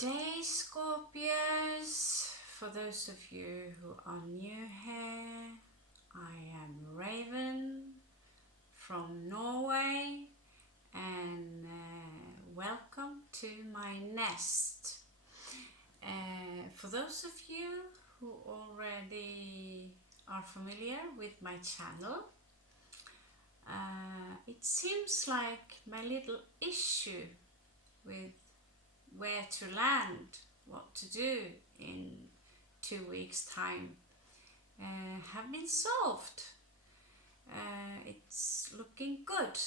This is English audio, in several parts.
day, Scorpios. For those of you who are new here, I am Raven from Norway, and welcome to my nest. For those of you who already are familiar with my channel, it seems like my little issue with where to land, what to do in 2 weeks' time have been solved. It's looking good,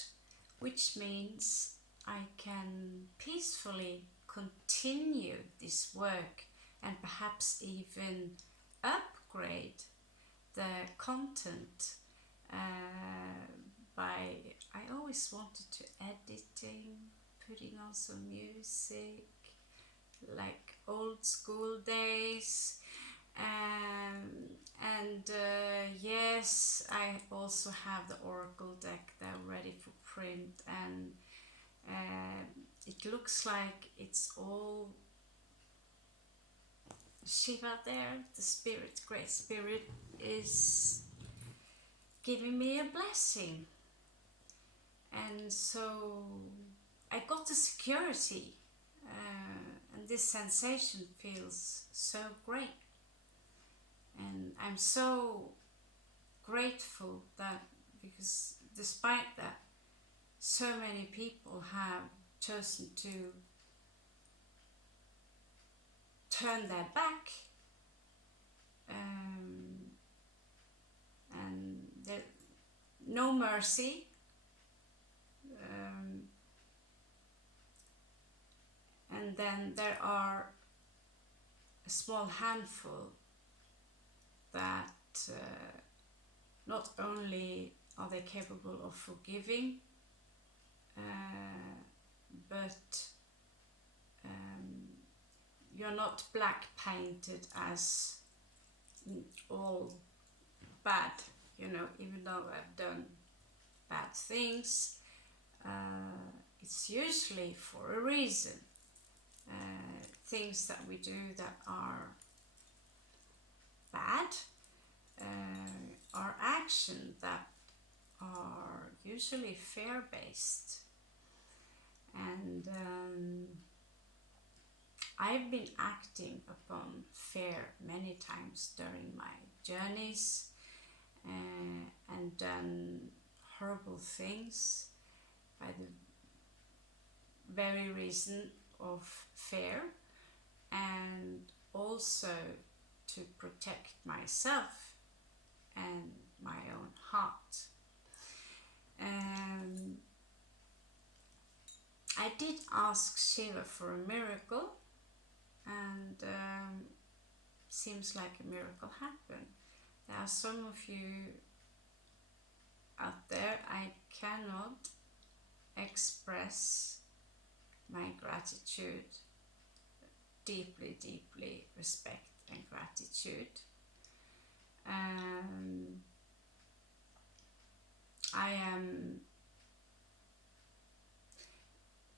which means I can peacefully continue this work and perhaps even upgrade the content by, I always wanted to editing, putting on some music, like old school days, and yes, I also have the oracle deck there ready for print, and it looks like it's all Shiva there, the spirit, great spirit, is giving me a blessing. And so I got the security, and this sensation feels so great. And I'm so grateful that, because despite that, so many people have chosen to turn their back, and there, no mercy. And then there are a small handful that not only are they capable of forgiving, but you're not black painted as all bad, you know, even though I've done bad things, it's usually for a reason. Things that we do that are bad are actions that are usually fear-based. And I've been acting upon fear many times during my journeys, and done horrible things by the very reason of fear, and also to protect myself and my own heart. I did ask Shiva for a miracle, and seems like a miracle happened. There are some of you out there I cannot express my gratitude, deeply, deeply respect and gratitude. I am,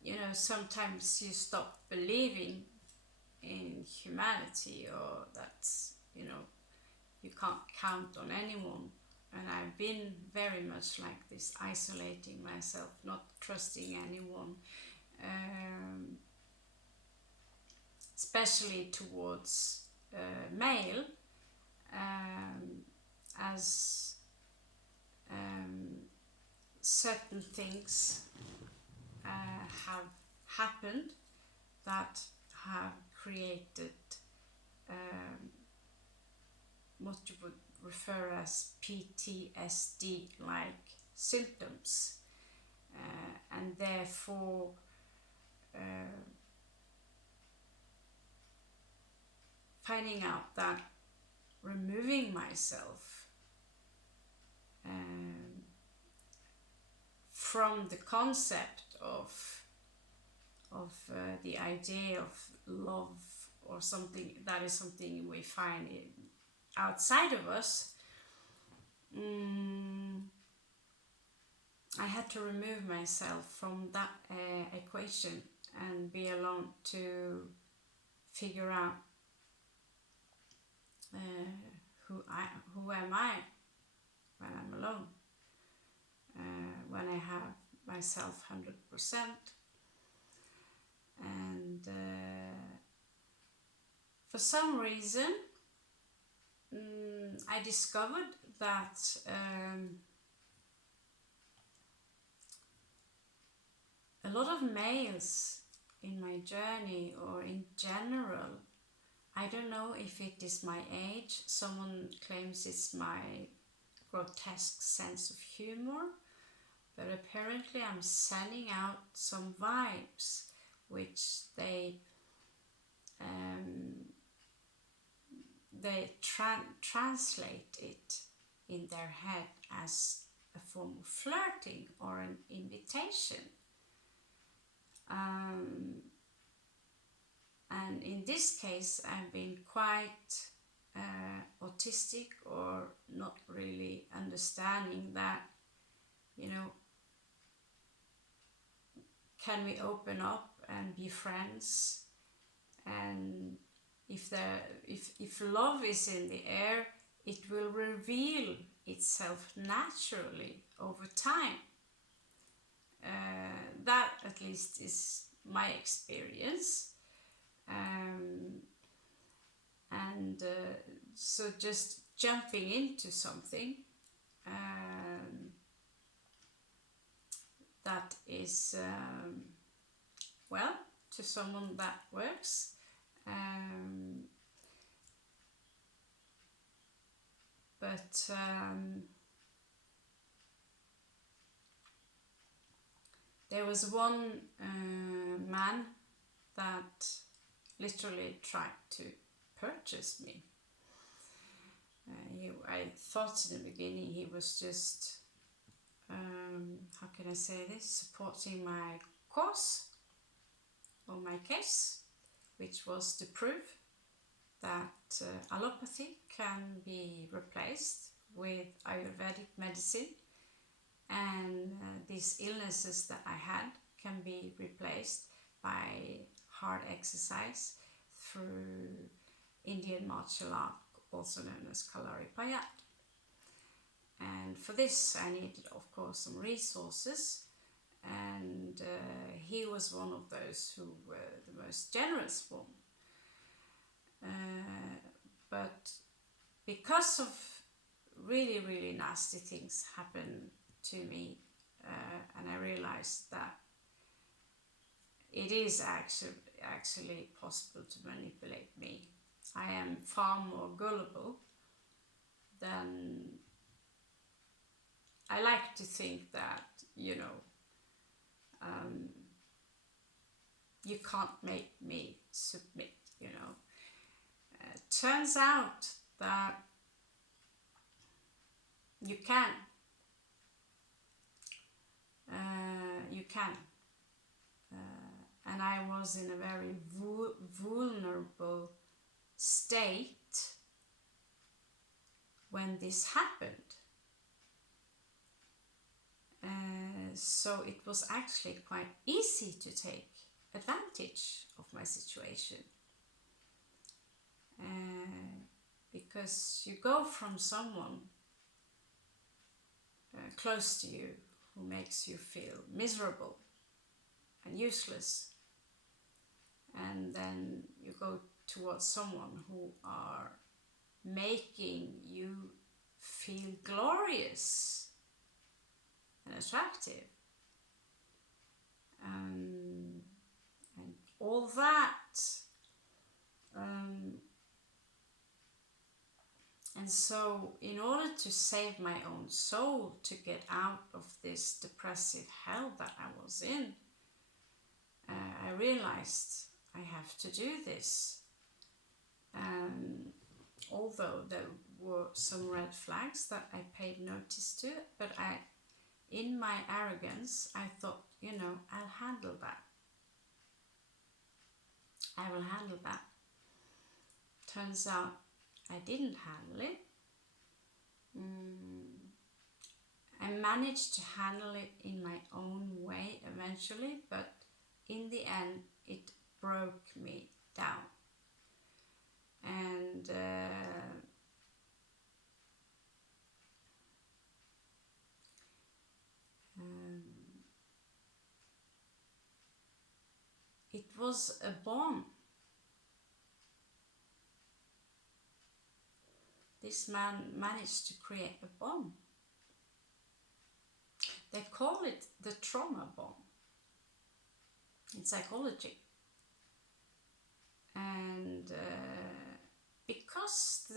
you know, sometimes you stop believing in humanity, or that's, you know, you can't count on anyone. And I've been very much like this, isolating myself, not trusting anyone, especially towards male, as certain things have happened that have created what you would refer as PTSD-like symptoms, and therefore finding out that removing myself from the concept of the idea of love, or something that is something we find outside of us, I had to remove myself from that equation and be alone to figure out who am I when I'm alone, when I have myself 100%. And for some reason, I discovered that a lot of males in my journey, or in general, I don't know if it is my age, someone claims it's my grotesque sense of humor, but apparently I'm sending out some vibes which they translate it in their head as a form of flirting or an invitation. And in this case, I've been quite autistic, or not really understanding that, you know, can we open up and be friends? And if love is in the air, it will reveal itself naturally over time. That at least is my experience. So just jumping into something that is, well, to someone that works. But there was one man that literally tried to purchase me. I thought in the beginning he was just, how can I say this, supporting my cause or my case, which was to prove that allopathy can be replaced with Ayurvedic medicine, and these illnesses that I had can be replaced by hard exercise through Indian martial art, also known as Kalaripayat. And for this I needed, of course, some resources, and he was one of those who were the most generous one. But because of really, really nasty things happened to me, and I realized that it is actually possible to manipulate me. I am far more gullible than I like to think that, you know, you can't make me submit, you know. Turns out that you can. And I was in a very vulnerable state when this happened. So it was actually quite easy to take advantage of my situation. Because you go from someone close to you who makes you feel miserable and useless, and then you go towards someone who are making you feel glorious and attractive, and all that. And so, in order to save my own soul, to get out of this depressive hell that I was in, I realized I have to do this. Although there were some red flags that I paid notice to, but in my arrogance, I thought, you know, I'll handle that. I will handle that. Turns out I didn't handle it. I managed to handle it in my own way eventually, but in the end it broke me down. and it was a bomb. This man managed to create a bomb. They call it the trauma bomb in psychology. And because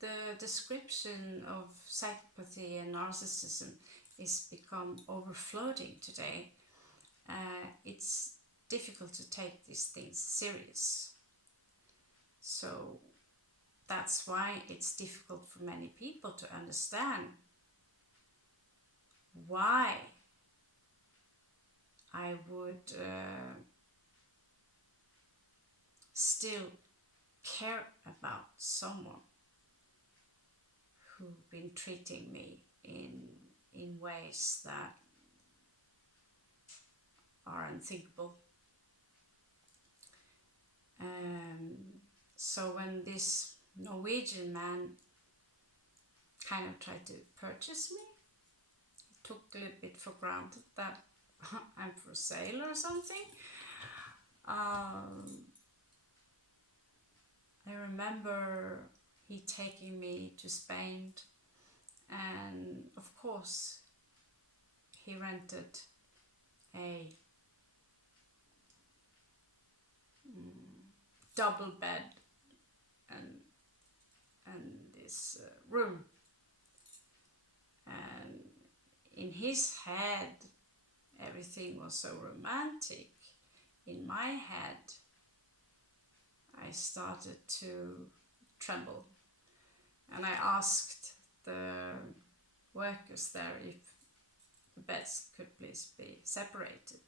the description of psychopathy and narcissism is become overflowing today, it's difficult to take these things serious. So that's why it's difficult for many people to understand why I would still care about someone who've been treating me in ways that are unthinkable. So when this Norwegian man kind of tried to purchase me, he took a little bit for granted that I'm for sale or something. I remember he taking me to Spain, and of course he rented a double bed and this room, and in his head everything was so romantic. In my head I started to tremble, and I asked the workers there if the beds could please be separated.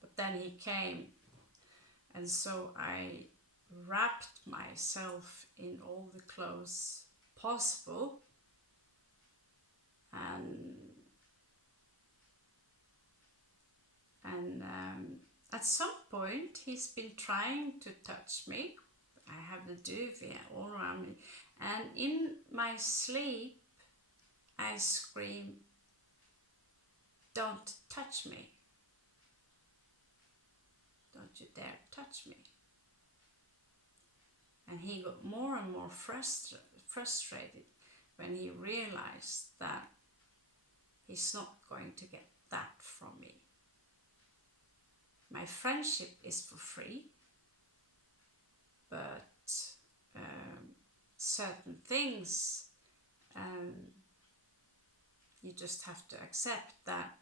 But then he came, and so I wrapped myself in all the clothes possible, and at some point he's been trying to touch me. I have the duvet all around me, and in my sleep I scream, "Don't touch me. Don't you dare touch me." And he got more and more frustrated when he realized that he's not going to get that from me. My friendship is for free, but certain things you just have to accept that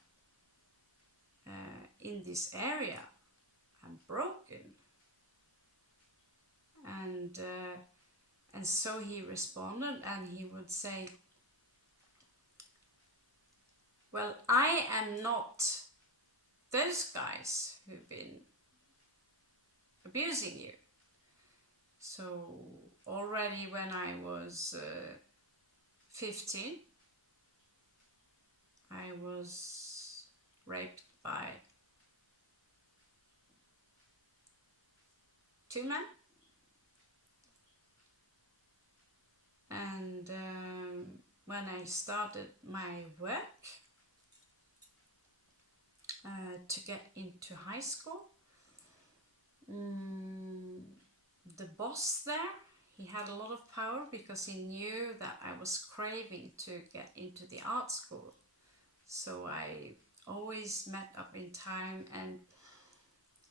in this area I'm broken. And so he responded, and he would say, "Well, I am not those guys who've been abusing you." So already when I was 15, I was raped by 2 men. And when I started my work to get into high school, the boss there, he had a lot of power because he knew that I was craving to get into the art school. So I always met up in time, and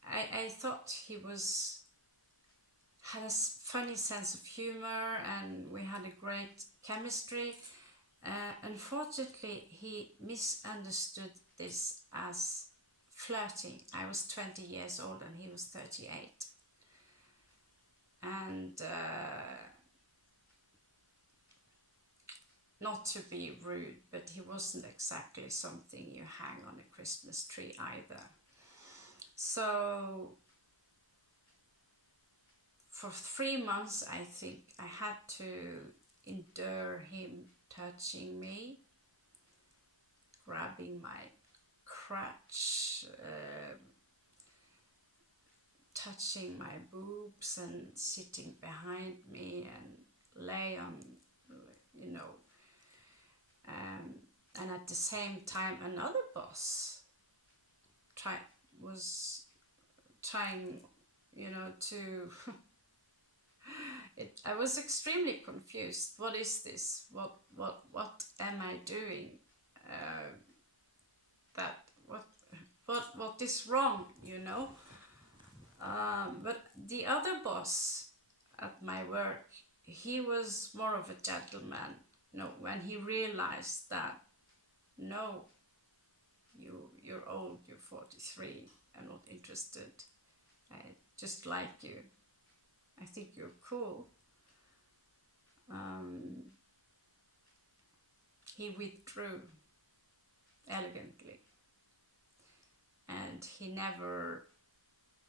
I thought he had a funny sense of humor, and we had a great chemistry. Unfortunately, he misunderstood this as flirting. I was 20 years old and he was 38. And not to be rude, but he wasn't exactly something you hang on a Christmas tree either. So for 3 months, I think I had to endure him touching me, grabbing my crotch, touching my boobs and sitting behind me and lay on, you know, and at the same time another boss was trying, you know, to I was extremely confused. What is this? What am I doing? What is wrong? You know. But the other boss at my work, he was more of a gentleman. No, when he realized that, no, you're old, you're 43, I'm not interested. I just like you. I think you're cool. He withdrew elegantly, and he never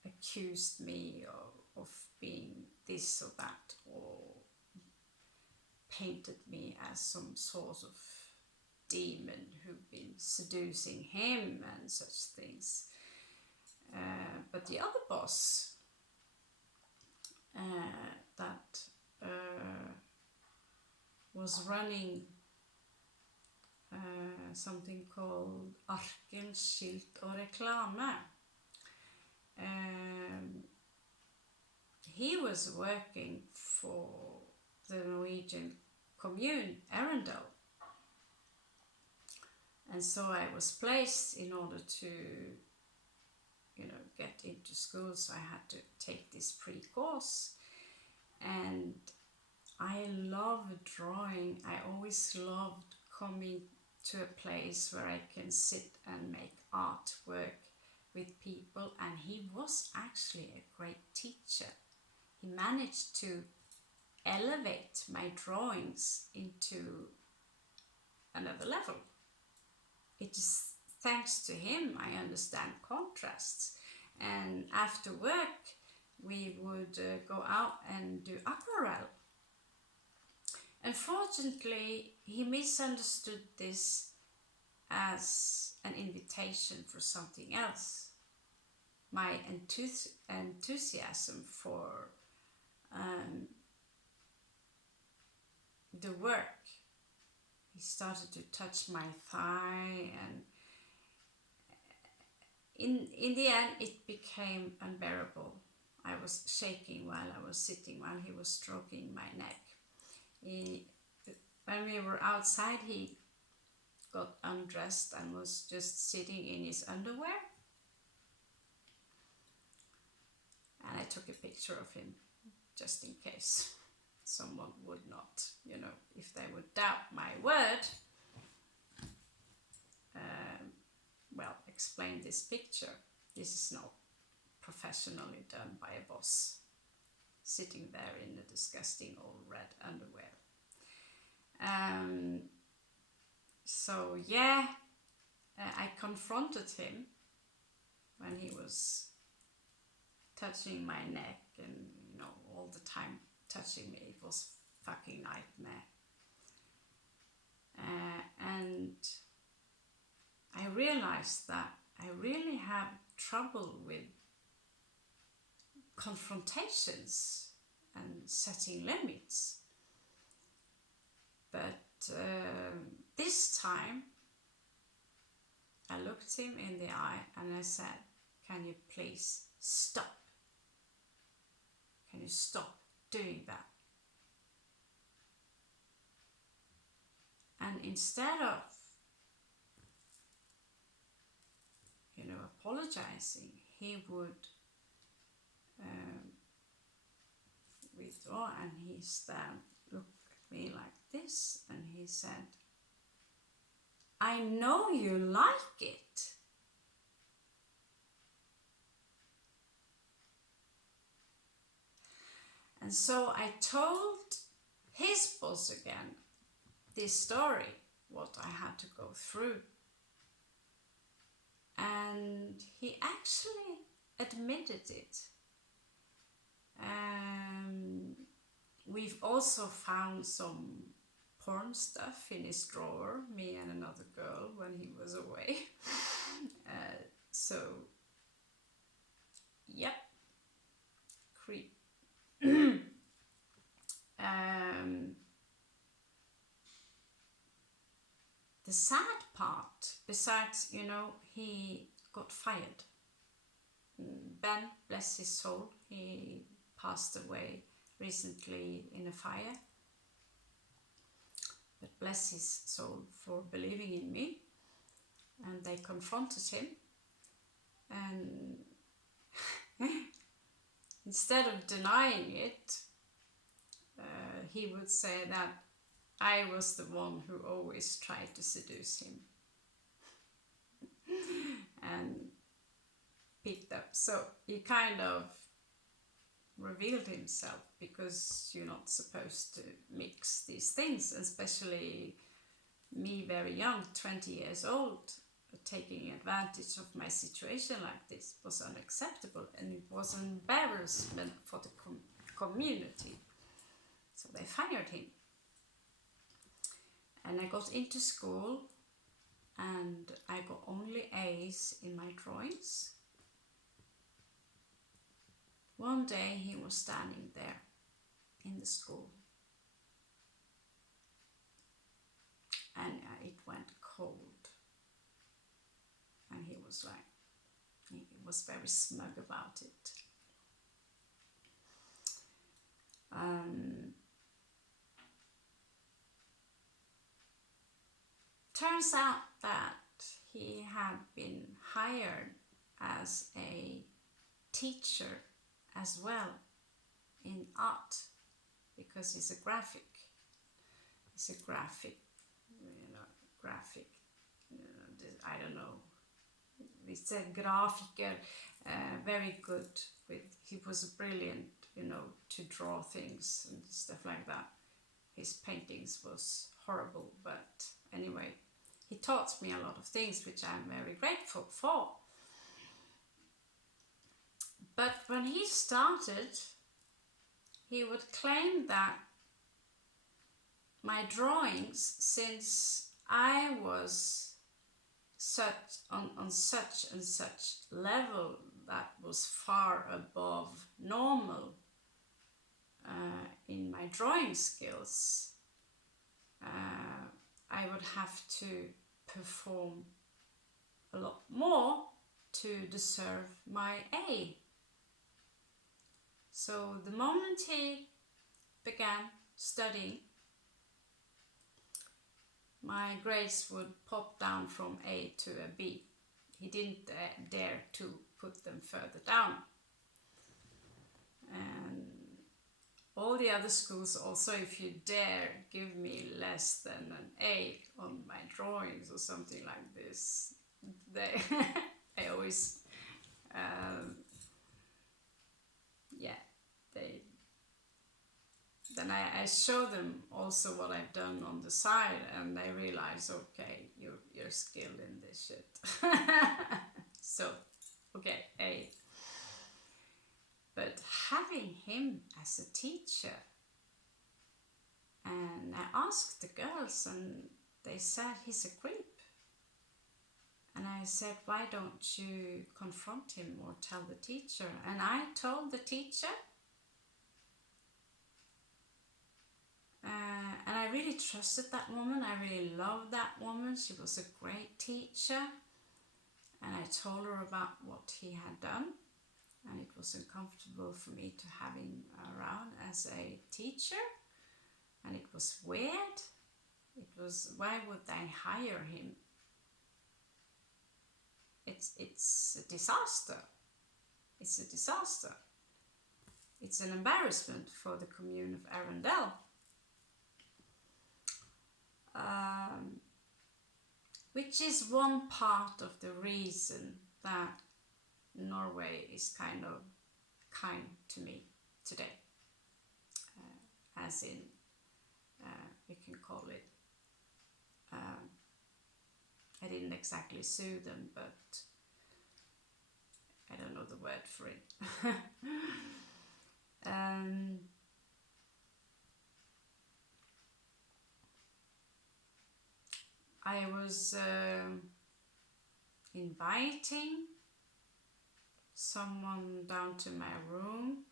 accused me of being this or that, or painted me as some sort of demon who'd been seducing him and such things. But the other boss that was running something called Arken, Skilt og Reklame. He was working for the Norwegian commune, Arendal. And so I was placed in order to, you know, get into school, so I had to take this pre-course. And I love drawing. I always loved coming to a place where I can sit and make artwork with people, and he was actually a great teacher. He managed to elevate my drawings into another level. It is thanks to him I understand contrasts, and after work we would go out and do aquarelle. Unfortunately, he misunderstood this as an invitation for something else. My enthusiasm for the work. He started to touch my thigh, and in the end it became unbearable. I was shaking while I was sitting, while he was stroking my neck. When we were outside, he got undressed and was just sitting in his underwear. And I took a picture of him, just in case someone would not, you know, if they would doubt my word, explain this picture. This is not professionally done by a boss sitting there in the disgusting old red underwear. So yeah, I confronted him when he was touching my neck and, you know, all the time touching me. It was fucking nightmare. And I realized that I really have trouble with confrontations and setting limits. But this time I looked him in the eye and I said, "Can you please stop? Can you stop doing that?" And instead of, you know, apologizing, he would withdraw, and he looked at me like this, and he said, "I know you like it." And so I told his boss again this story, what I had to go through. And he actually admitted it. We've also found some porn stuff in his drawer, me and another girl, when he was away. So, yep. sad part, besides, you know, he got fired. Ben, bless his soul, he passed away recently in a fire. But bless his soul for believing in me. And they confronted him. And instead of denying it, he would say that I was the one who always tried to seduce him. And picked up. So he kind of revealed himself, because you're not supposed to mix these things, especially me, very young, 20 years old, taking advantage of my situation like this was unacceptable, and it was an embarrassment for the community. So they fired him. And I got into school, and I got only A's in my drawings. One day he was standing there in the school, and it went cold. And he was like, he was very smug about it. Turns out that he had been hired as a teacher as well in art, because he's a graphic. He's a graphic, I don't know. We said grafiker, very good with, he was brilliant, to draw things and stuff like that. His paintings was horrible, but anyway, he taught me a lot of things, which I'm very grateful for. But when he started, he would claim that my drawings, since I was on such and such level that was far above normal in my drawing skills, I would have to perform a lot more to deserve my A. So the moment he began studying, my grades would pop down from A to a B. He didn't dare to put them further down. And all the other schools also, if you dare give me less than an A on my drawings or something like this, they always, then I show them also what I've done on the side, and they realize, okay, you're skilled in this shit. So, okay, A. But having him as a teacher, and I asked the girls, and they said he's a creep. And I said, why don't you confront him or tell the teacher? And I told the teacher. And I really trusted that woman. I really loved that woman. She was a great teacher. And I told her about what he had done. And it was uncomfortable for me to have him around as a teacher. And it was weird. It was, why would I hire him? It's a disaster. It's a disaster. It's an embarrassment for the commune of Arendelle. Which is one part of the reason that Norway is kind of kind to me today. As in, we can call it, I didn't exactly sue them, but I don't know the word for it. I was inviting someone down to my room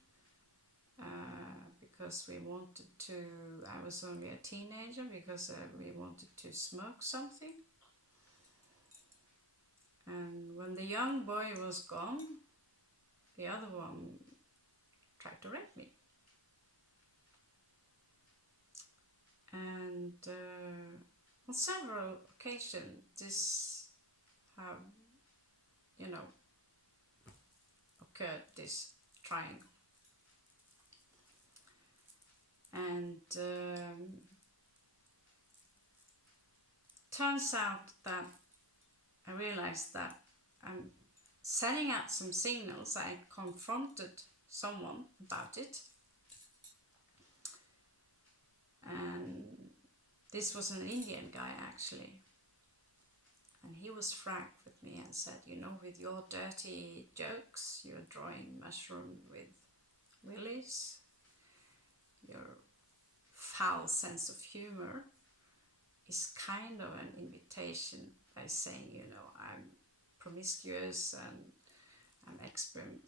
because we wanted to, I was only a teenager, because we wanted to smoke something. And when the young boy was gone, the other one tried to rape me. And on several occasions, this have, occurred, this triangle. And turns out that I realized that I'm sending out some signals. I confronted someone about it. And this was an Indian guy, actually. And he was frank with me and said, with your dirty jokes, you're drawing mushroom with willies, your foul sense of humor is kind of an invitation by saying, I'm promiscuous and I'm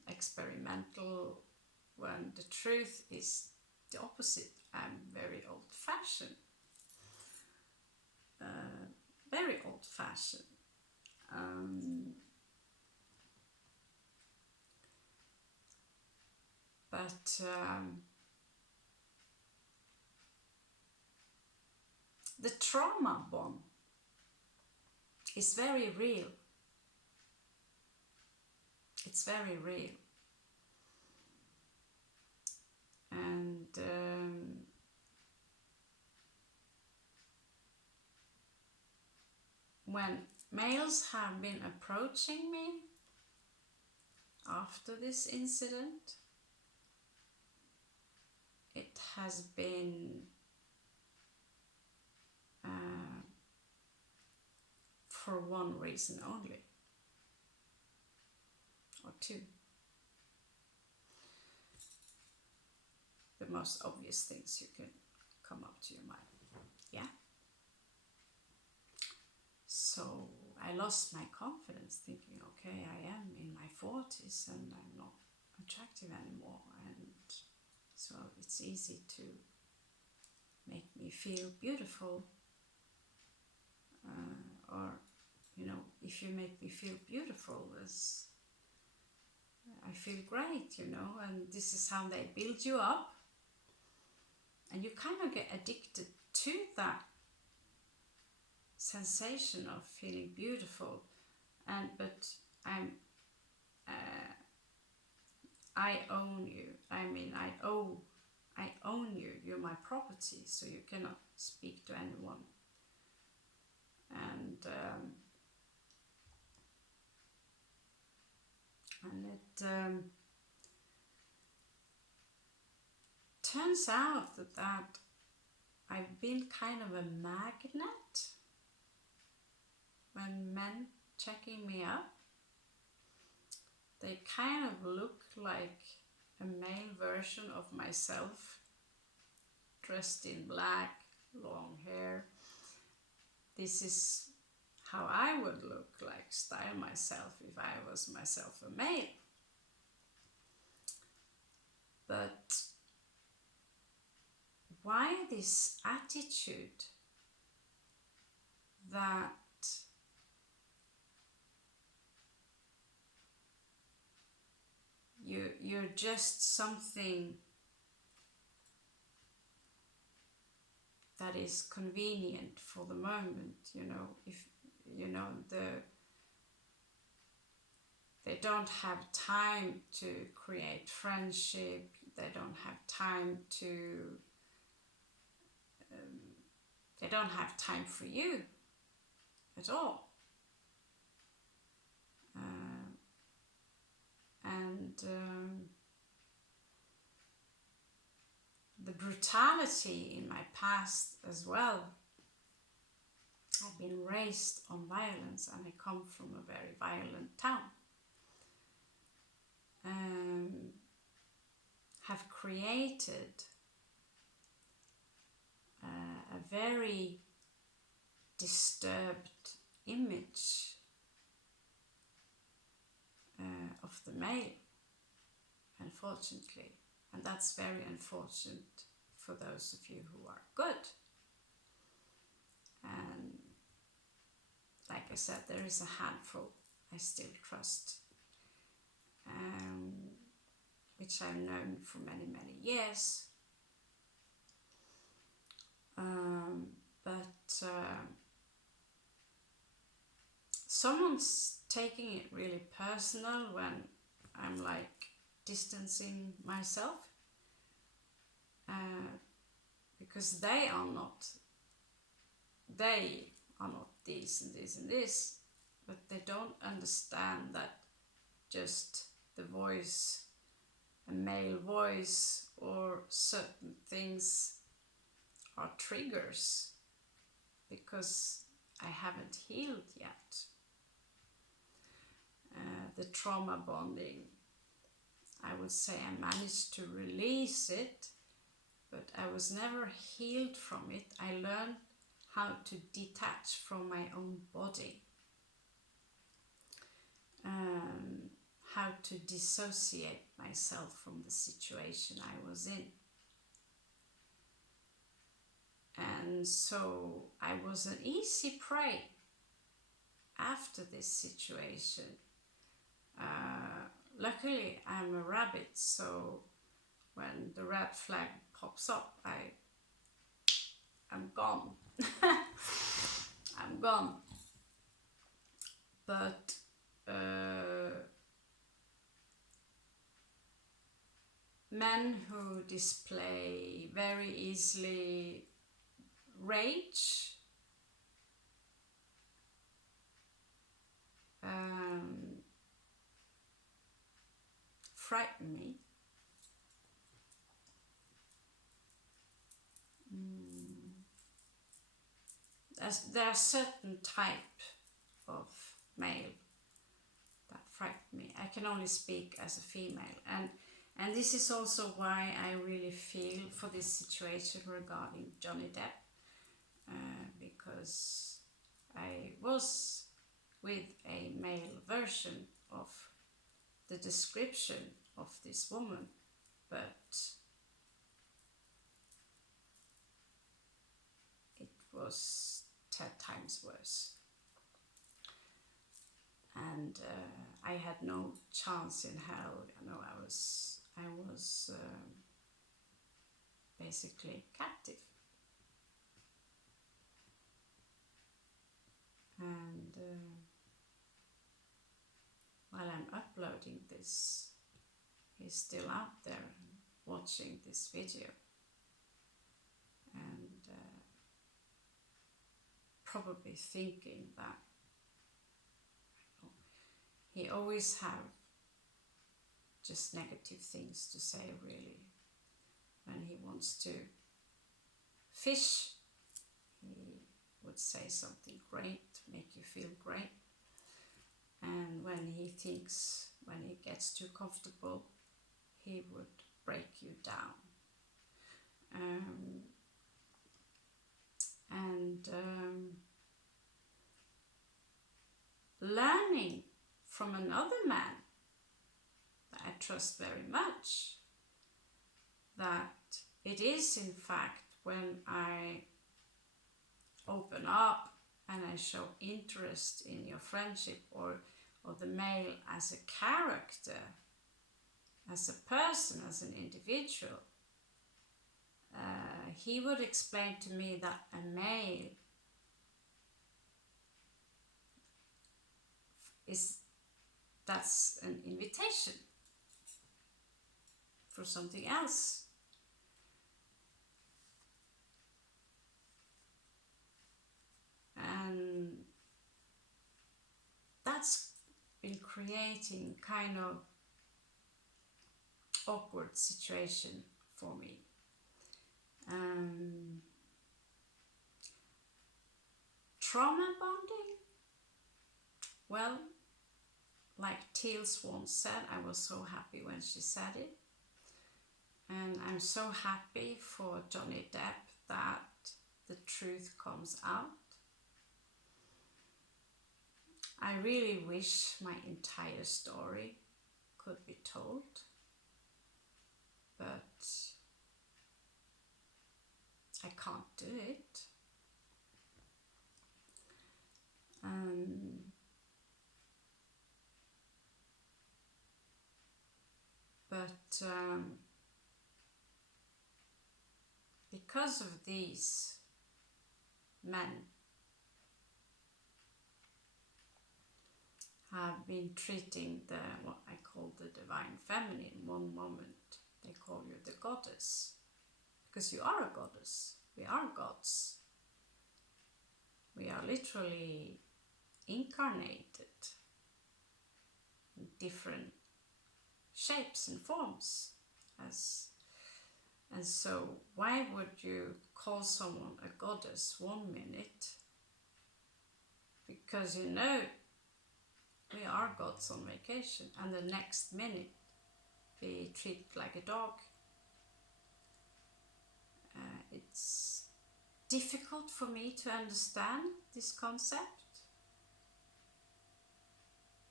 experimental, when the truth is the opposite. I'm very old-fashioned. Very old-fashioned. But the trauma bond is very real. It's very real. And when males have been approaching me after this incident, it has been for one reason only, or two. The most obvious things you can come up to your mind. Yeah. So I lost my confidence, thinking, okay, I am in my 40s and I'm not attractive anymore, and so it's easy to make me feel beautiful, or if you make me feel beautiful, I feel great, and this is how they build you up, and you kind of get addicted to that sensation of feeling beautiful. But I own you. I own you. You're my property, so you cannot speak to anyone. And it turns out that I've been kind of a magnet when men checking me up. They kind of look like a male version of myself, dressed in black, long hair. This is how I would look like, style myself, if I was myself a male. But why this attitude that you're just something that is convenient for the moment, if they don't have time to create friendship, they don't have time to they don't have time for you at all. The brutality in my past as well. I've been raised on violence, and I come from a very violent town. Have created a very disturbed image of the male, unfortunately. And that's very unfortunate for those of you who are good. And like I said, there is a handful. I still trust, which I've known for many, many years. But someone's taking it really personal when I'm like distancing myself, because they are not this and this and this, but they don't understand that just the voice, a male voice, or certain things are triggers because I haven't healed yet. The trauma bonding, I would say I managed to release it, but I was never healed from it. I learned how to detach from my own body, how to dissociate myself from the situation I was in. And so I was an easy prey after this situation. Luckily I'm a rabbit, so when the red flag pops up, I'm gone. I'm gone. But men who display very easily rage, frighten me. There are certain type of male that frighten me. I can only speak as a female, and this is also why I really feel for this situation regarding Johnny Depp, because I was with a male version of the description of this woman, but it was 10 times worse. And I had no chance in hell. You know, I was basically captive. And while I'm uploading this, he's still out there watching this video, and probably thinking that he always have just negative things to say, really. When he wants to fish, he would say something great, make you feel great. And when he thinks, when he gets too comfortable, he would break you down. Learning from another man that I trust very much, that it is in fact when I open up and I show interest in your friendship or the male as a character, as a person, as an individual, he would explain to me that a male that's an invitation for something else. And that's been creating kind of awkward situation for me. Trauma bonding? Well, like Teals once said, I was so happy when she said it. And I'm so happy for Johnny Depp that the truth comes out. I really wish my entire story could be told, but I can't do it. But because of these men have been treating what I call the divine feminine, one moment they call you the goddess, because you are a goddess, we are gods, we are literally incarnated in different shapes and forms. And so why would you call someone a goddess one minute? Because you know we are gods on vacation, and the next minute be treated like a dog. It's difficult for me to understand this concept,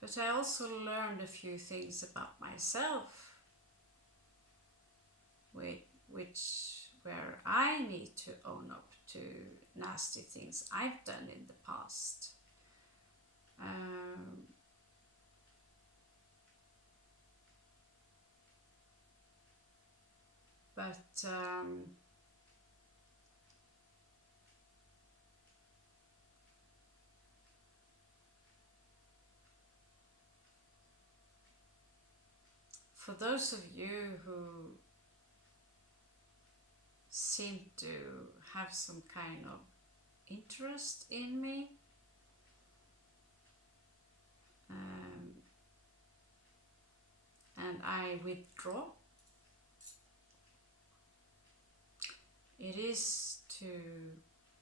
but I also learned a few things about myself where I need to own up to nasty things I've done in the past. But for those of you who seem to have some kind of interest in me, and I withdraw, it is to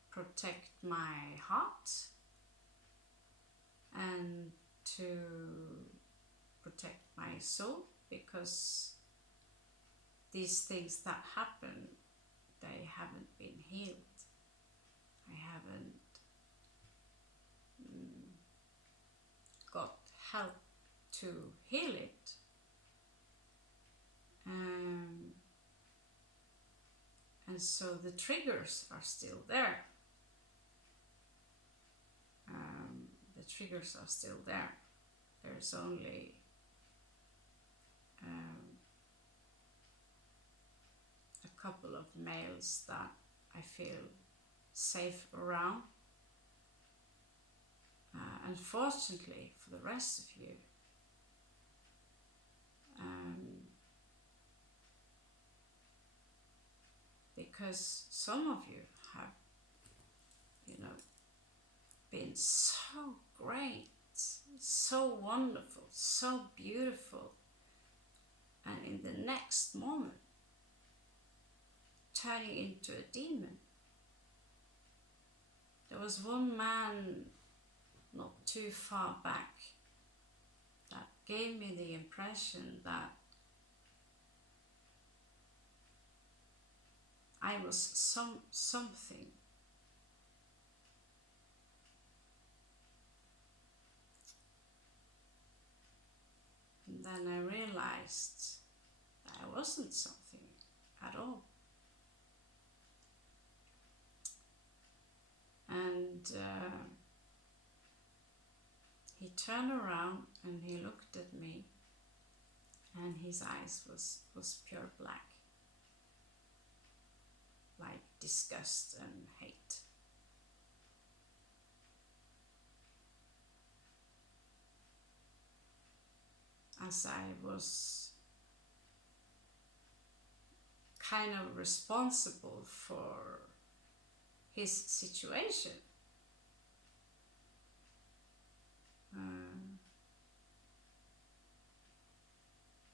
protect my heart and to protect my soul, because these things that happen, they haven't been healed. I haven't got help to heal it. And so the triggers are still there. The triggers are still there. There's only a couple of males that I feel safe around. Unfortunately, for the rest of you, because some of you have, been so great, so wonderful, so beautiful, and in the next moment turning into a demon. There was one man not too far back that gave me the impression that I was something. And then I realized that I wasn't something at all. And he turned around and he looked at me, and his eyes was pure black, like disgust and hate. As I was kind of responsible for his situation.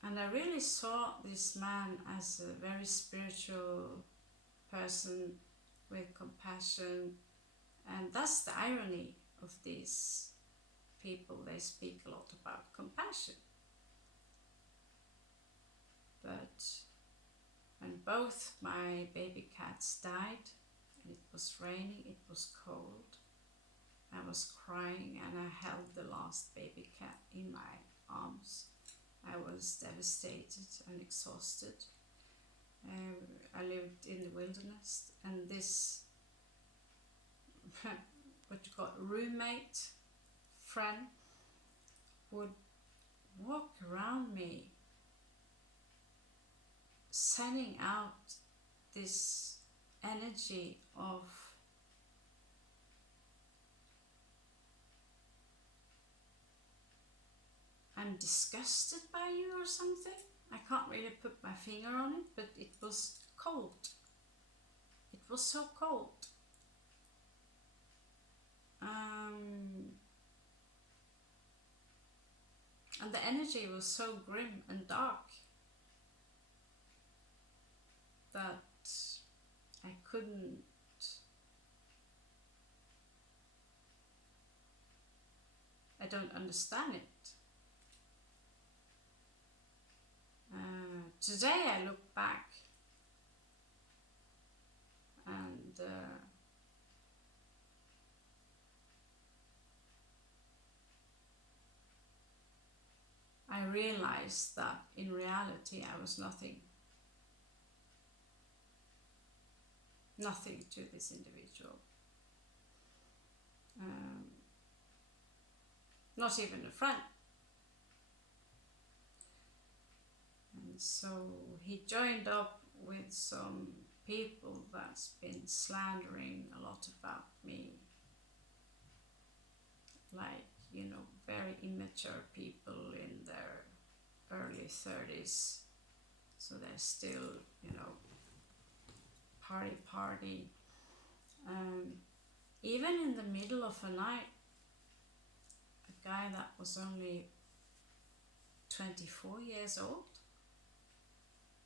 And I really saw this man as a very spiritual person with compassion. And that's the irony of these people. They speak a lot about compassion. But when both my baby cats died, and it was raining, it was cold, I was crying, and I held the last baby cat in my arms. I was devastated and exhausted. I lived in the wilderness, and this what you call roommate, friend, would walk around me sending out this energy of I'm disgusted by you or something. I can't really put my finger on it, but it was cold. It was so cold. And the energy was so grim and dark that I couldn't I don't understand it. Today I look back and I realized that in reality I was nothing to this individual. Not even a friend. And so he joined up with some people that's been slandering a lot about me. Like, you know, very immature people in their early 30s. So they're still, you know, party. Even in the middle of a night, a guy that was only 24 years old,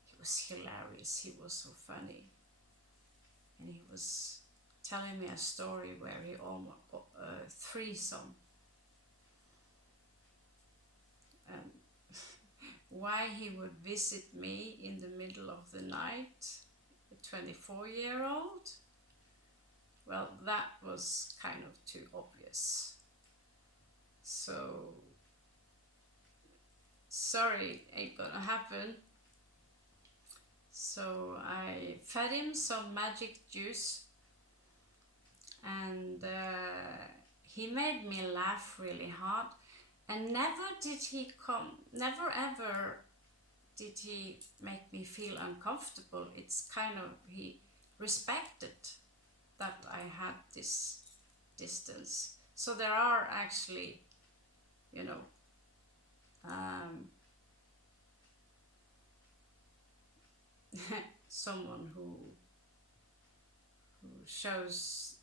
he was hilarious, he was so funny. And he was telling me a story where he almost got a threesome. Why he would visit me in the middle of the night, a 24-year-old, well, that was kind of too obvious. So, sorry, ain't gonna happen. So I fed him some magic juice, and he made me laugh really hard. And never ever did he make me feel uncomfortable. It's kind of, he respected that I had this distance. So there are actually, you know, someone who shows,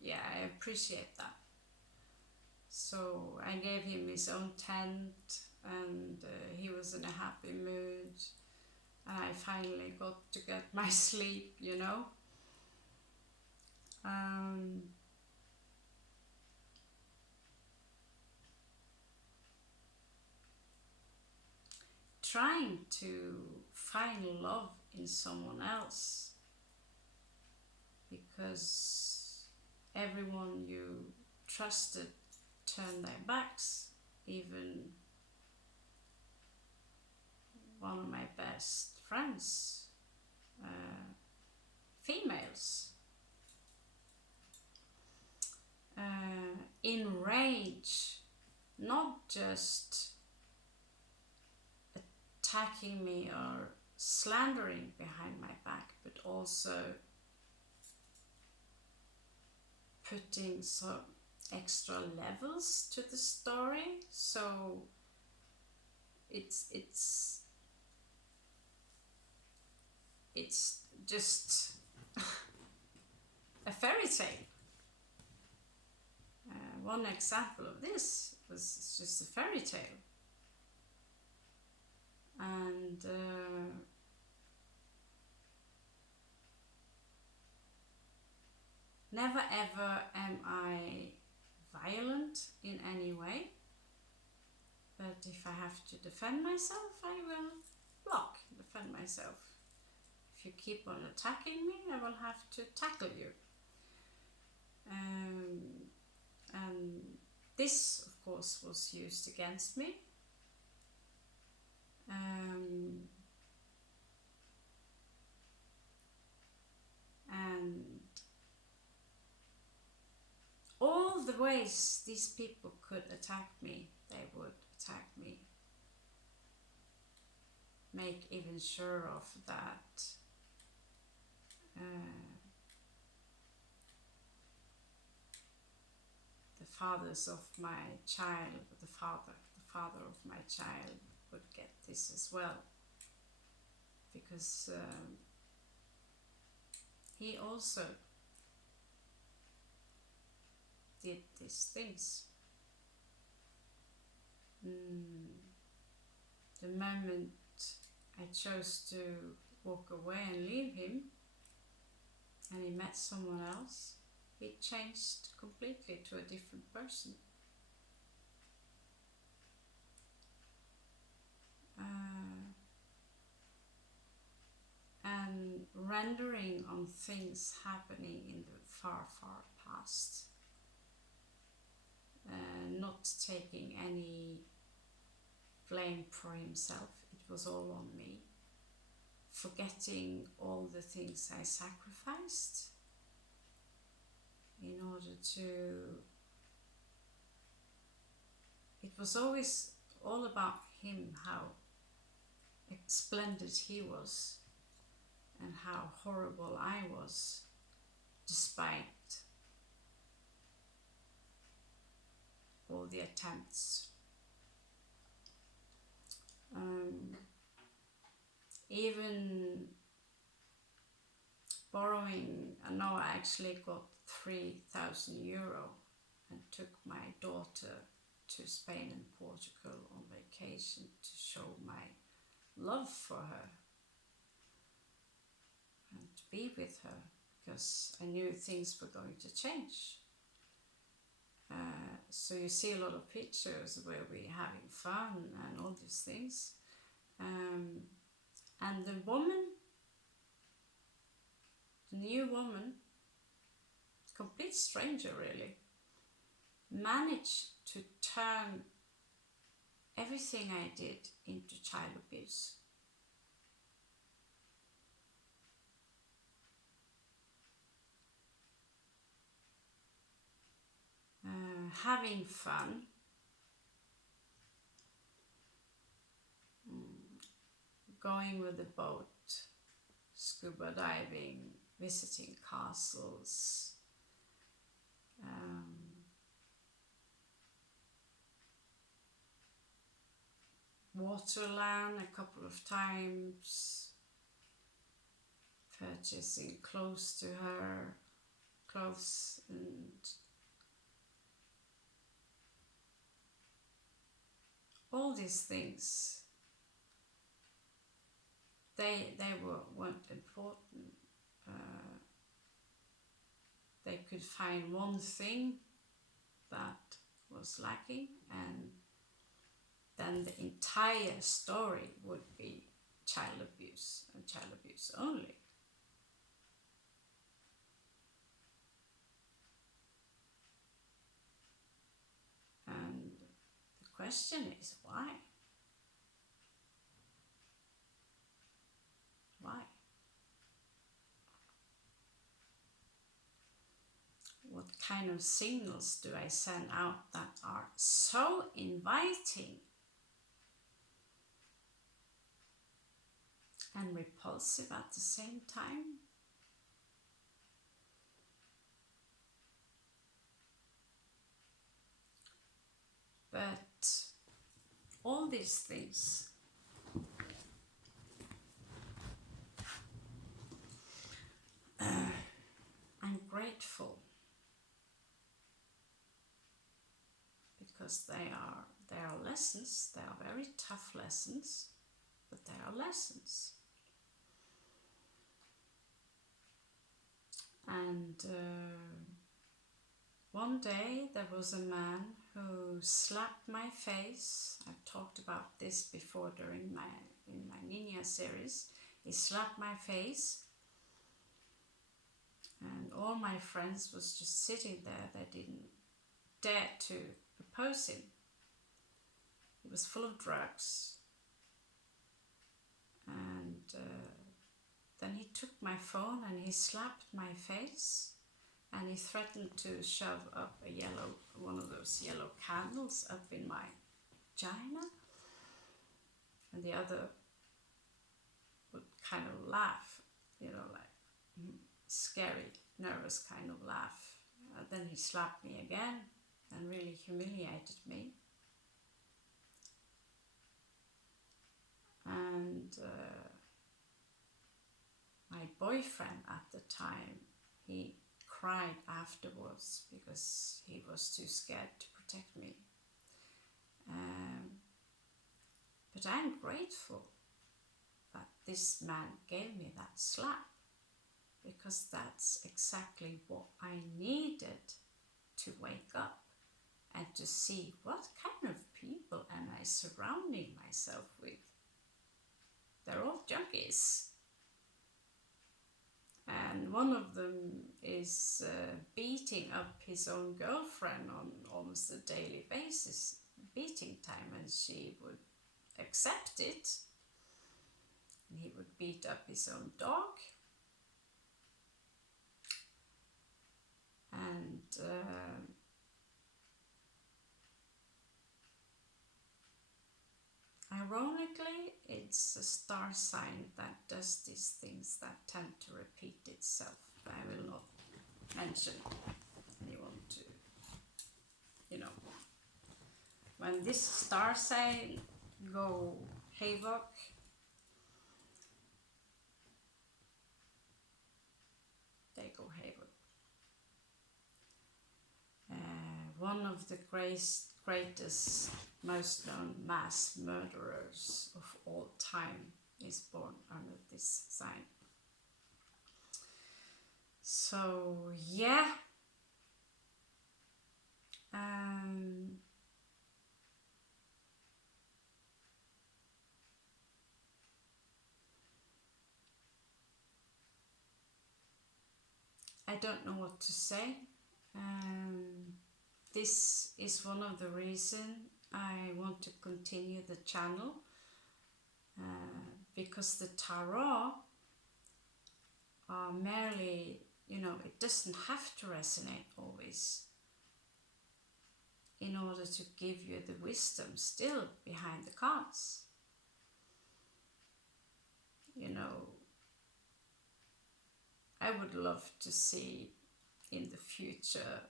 yeah, I appreciate that. So I gave him his own tent, and he was in a happy mood, and I finally got to get my sleep, you know. Trying to find love in someone else because everyone you trusted turned their backs, even one of my best friends, females. In rage, not just attacking me or slandering behind my back, but also putting some extra levels to the story. So it's just a fairy tale. One example of this was just a fairy tale. And never ever am I violent in any way, but if I have to defend myself, I will defend myself. If you keep on attacking me, I will have to tackle you. And this, of course, was used against me. And all the ways these people could attack me, they would attack me. make even sure of that the fathers of my child, the father of my child would get this as well, because he also did these things. The moment I chose to walk away and leave him, and he met someone else, he changed completely to a different person. And rendering on things happening in the far, far past. Not taking any blame for himself, it was all on me. Forgetting all the things I sacrificed in order to... It was always all about him, how splendid he was and how horrible I was, despite all the attempts. Even borrowing, I actually got 3,000 euro and took my daughter to Spain and Portugal on vacation to show my love for her and to be with her, because I knew things were going to change. So you see a lot of pictures where we're having fun and all these things. And the woman, the new woman, complete stranger really, managed to turn everything I did into child abuse. Having fun, going with the boat, scuba diving, visiting castles, Waterland a couple of times, purchasing clothes to her, clothes, and all these things, they weren't important. They could find one thing that was lacking, and then the entire story would be child abuse and child abuse only. And the question is why? Why? What kind of signals do I send out that are so inviting and repulsive at the same time? But all these things I'm grateful, because they are lessons. They are very tough lessons, but they are lessons. And one day there was a man who slapped my face. I've talked about this before in my Ninja series. He slapped my face, and all my friends was just sitting there. They didn't dare to oppose him. He was full of drugs, and then he took my phone and he slapped my face, and he threatened to shove up one of those yellow candles up in my vagina, and the other kind of laugh, like scary, nervous kind of laugh. Then he slapped me again and really humiliated me. And my boyfriend at the time, he cried afterwards because he was too scared to protect me. But I'm grateful that this man gave me that slap, because that's exactly what I needed to wake up and to see what kind of people am I surrounding myself with. They're all junkies. And one of them is beating up his own girlfriend on almost a daily basis, beating time, and she would accept it. And he would beat up his own dog. And ironically, it's a star sign that does these things that tend to repeat itself. I will not mention anyone to, when this star sign go havoc, they go havoc. One of the greatest, most known mass murderers of all time is born under this sign. So yeah, I don't know what to say. This is one of the reasons I want to continue the channel, because the tarot are merely, it doesn't have to resonate always in order to give you the wisdom still behind the cards. I would love to see in the future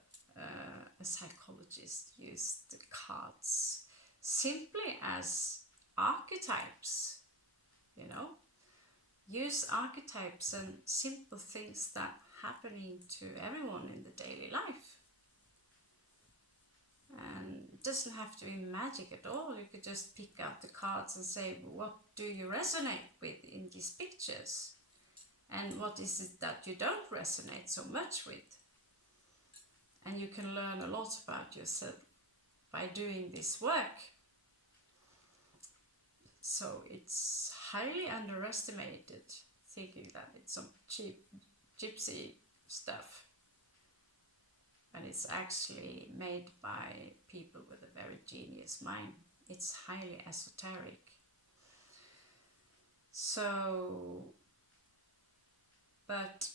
a psychologist use the cards simply as archetypes, use archetypes and simple things that happening to everyone in the daily life. And it doesn't have to be magic at all. You could just pick out the cards and say, what do you resonate with in these pictures? And what is it that you don't resonate so much with? And you can learn a lot about yourself by doing this work. So it's highly underestimated, thinking that it's some cheap gypsy stuff. And it's actually made by people with a very genius mind. It's highly esoteric. So, but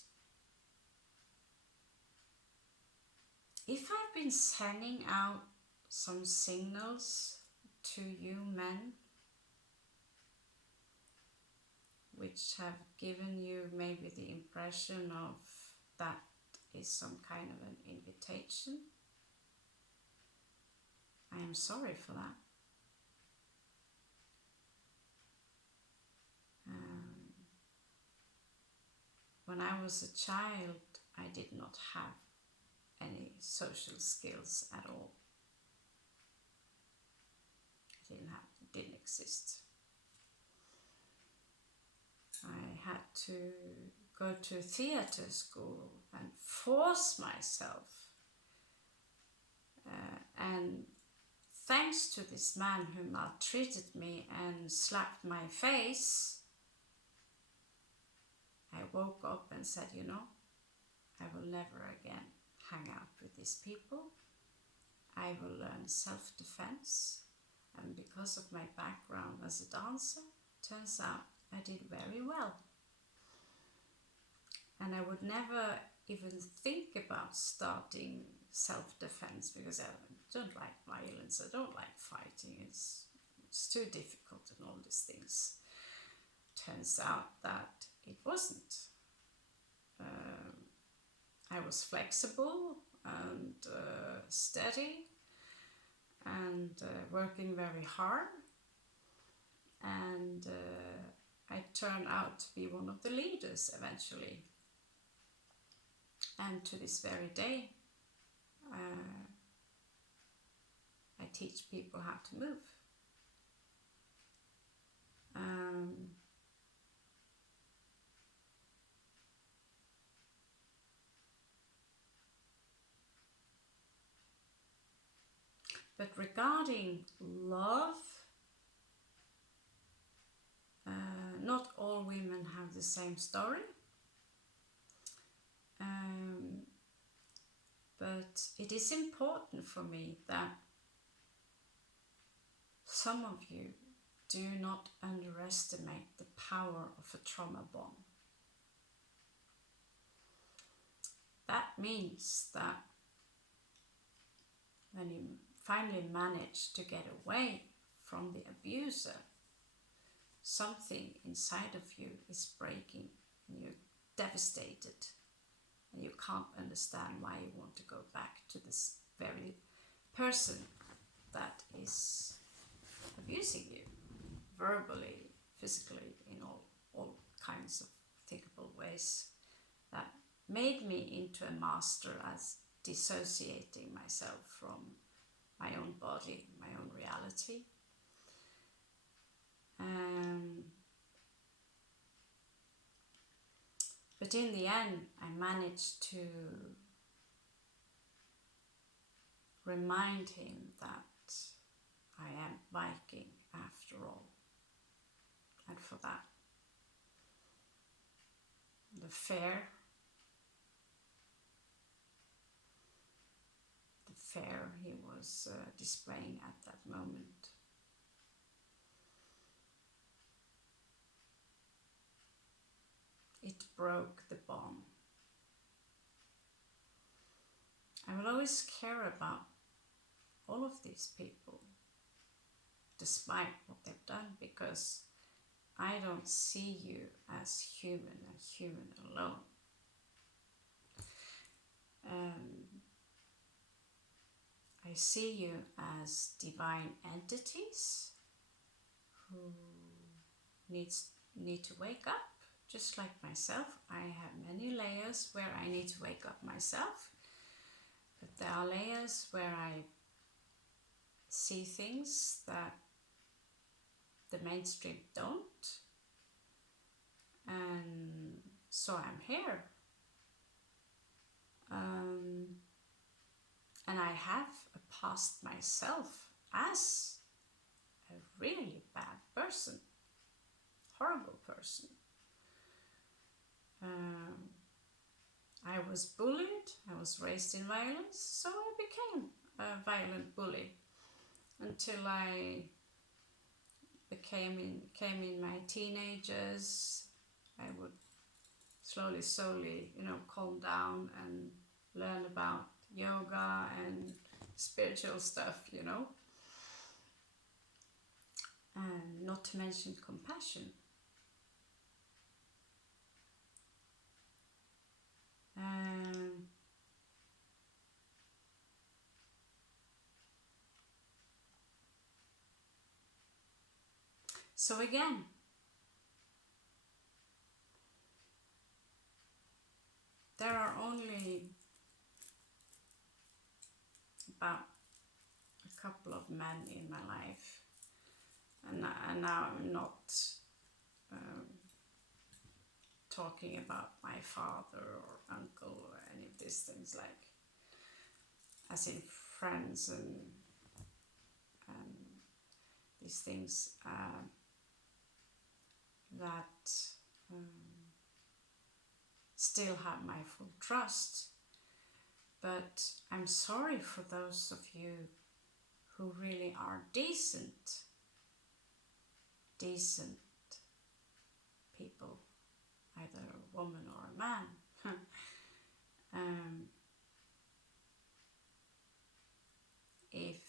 if I've been sending out some signals to you men, which have given you maybe the impression of that is some kind of an invitation, I am sorry for that. When I was a child, I did not have any social skills at all. It didn't exist. I had to go to theater school and force myself. And thanks to this man who maltreated me and slapped my face, I woke up and said, I will never again hang out with these people. I will learn self-defense. And because of my background as a dancer, turns out I did very well. And I would never even think about starting self-defense because I don't like violence, I don't like fighting, it's too difficult and all these things. turns out that it wasn't. I was flexible and steady and working very hard, and I turned out to be one of the leaders eventually. And to this very day, I teach people how to move. But regarding love, not all women have the same story. But it is important for me that some of you do not underestimate the power of a trauma bond. That means that when you finally manage to get away from the abuser, something inside of you is breaking and you're devastated and you can't understand why you want to go back to this very person that is abusing you verbally, physically, in all kinds of thinkable ways that made me into a master as dissociating myself from my own body, my own reality. But in the end, I managed to remind him that I am Viking after all. And for that, the fear he was displaying at that moment, it broke the bond. I will always care about all of these people, despite what they've done, because I don't see you as human, a human alone. I see you as divine entities who need to wake up, just like myself. I have many layers where I need to wake up myself, but there are layers where I see things that the mainstream don't, and so I'm here. And I have a past myself as a really bad person, horrible person. I was bullied, I was raised in violence, so I became a violent bully until I came in my teenagers. I would slowly, calm down and learn about yoga and spiritual stuff, and not to mention compassion. So again, there are only about a couple of men in my life, and now I'm not talking about my father or uncle or any of these things, like as in friends and these things that still have my full trust. But I'm sorry for those of you who really are decent people, either a woman or a man. If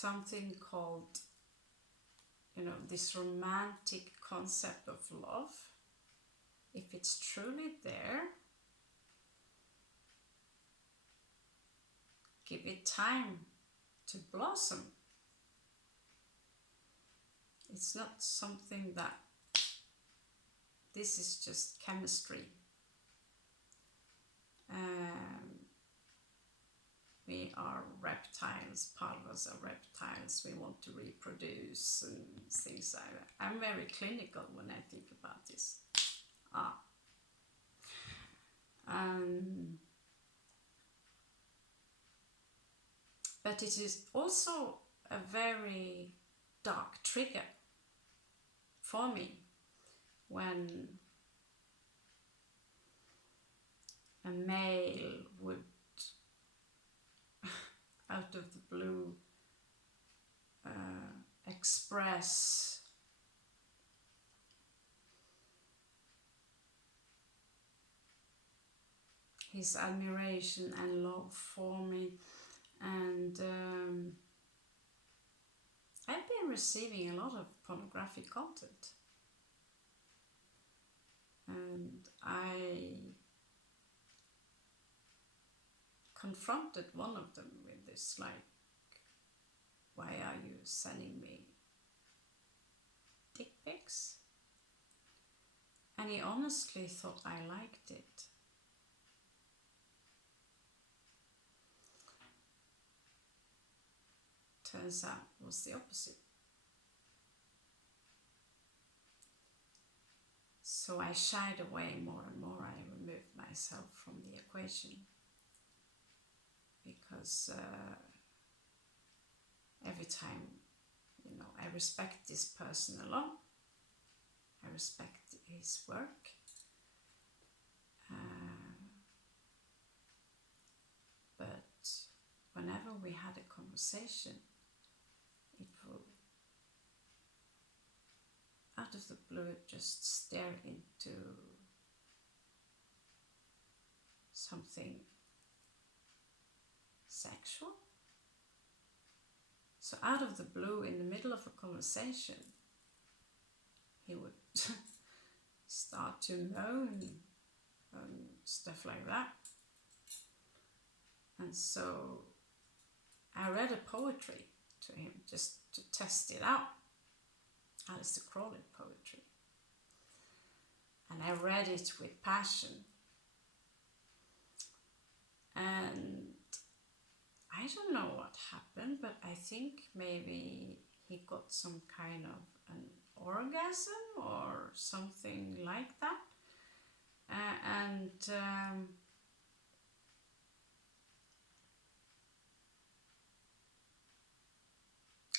something called, this romantic concept of love, if it's truly there, give it time to blossom. It's not something that this is just chemistry. We are reptiles, part of us are reptiles, we want to reproduce and things like that. I'm very clinical when I think about this. But it is also a very dark trigger for me when a male would out of the blue express his admiration and love for me. And I've been receiving a lot of pornographic content, and I confronted one of them with this, like, why are you sending me dick pics? And he honestly thought I liked it. Turns out it was the opposite. So I shied away more and more. I removed myself from the equation because every time, I respect this person a lot. I respect his work. But whenever we had a conversation, it will, out of the blue, just stare into something sexual. So out of the blue, in the middle of a conversation, he would start to moan and stuff like that. And so I read a poetry to him just to test it out. Alistair Crowley poetry. And I read it with passion. And I don't know what happened, but I think maybe he got some kind of an orgasm or something like that.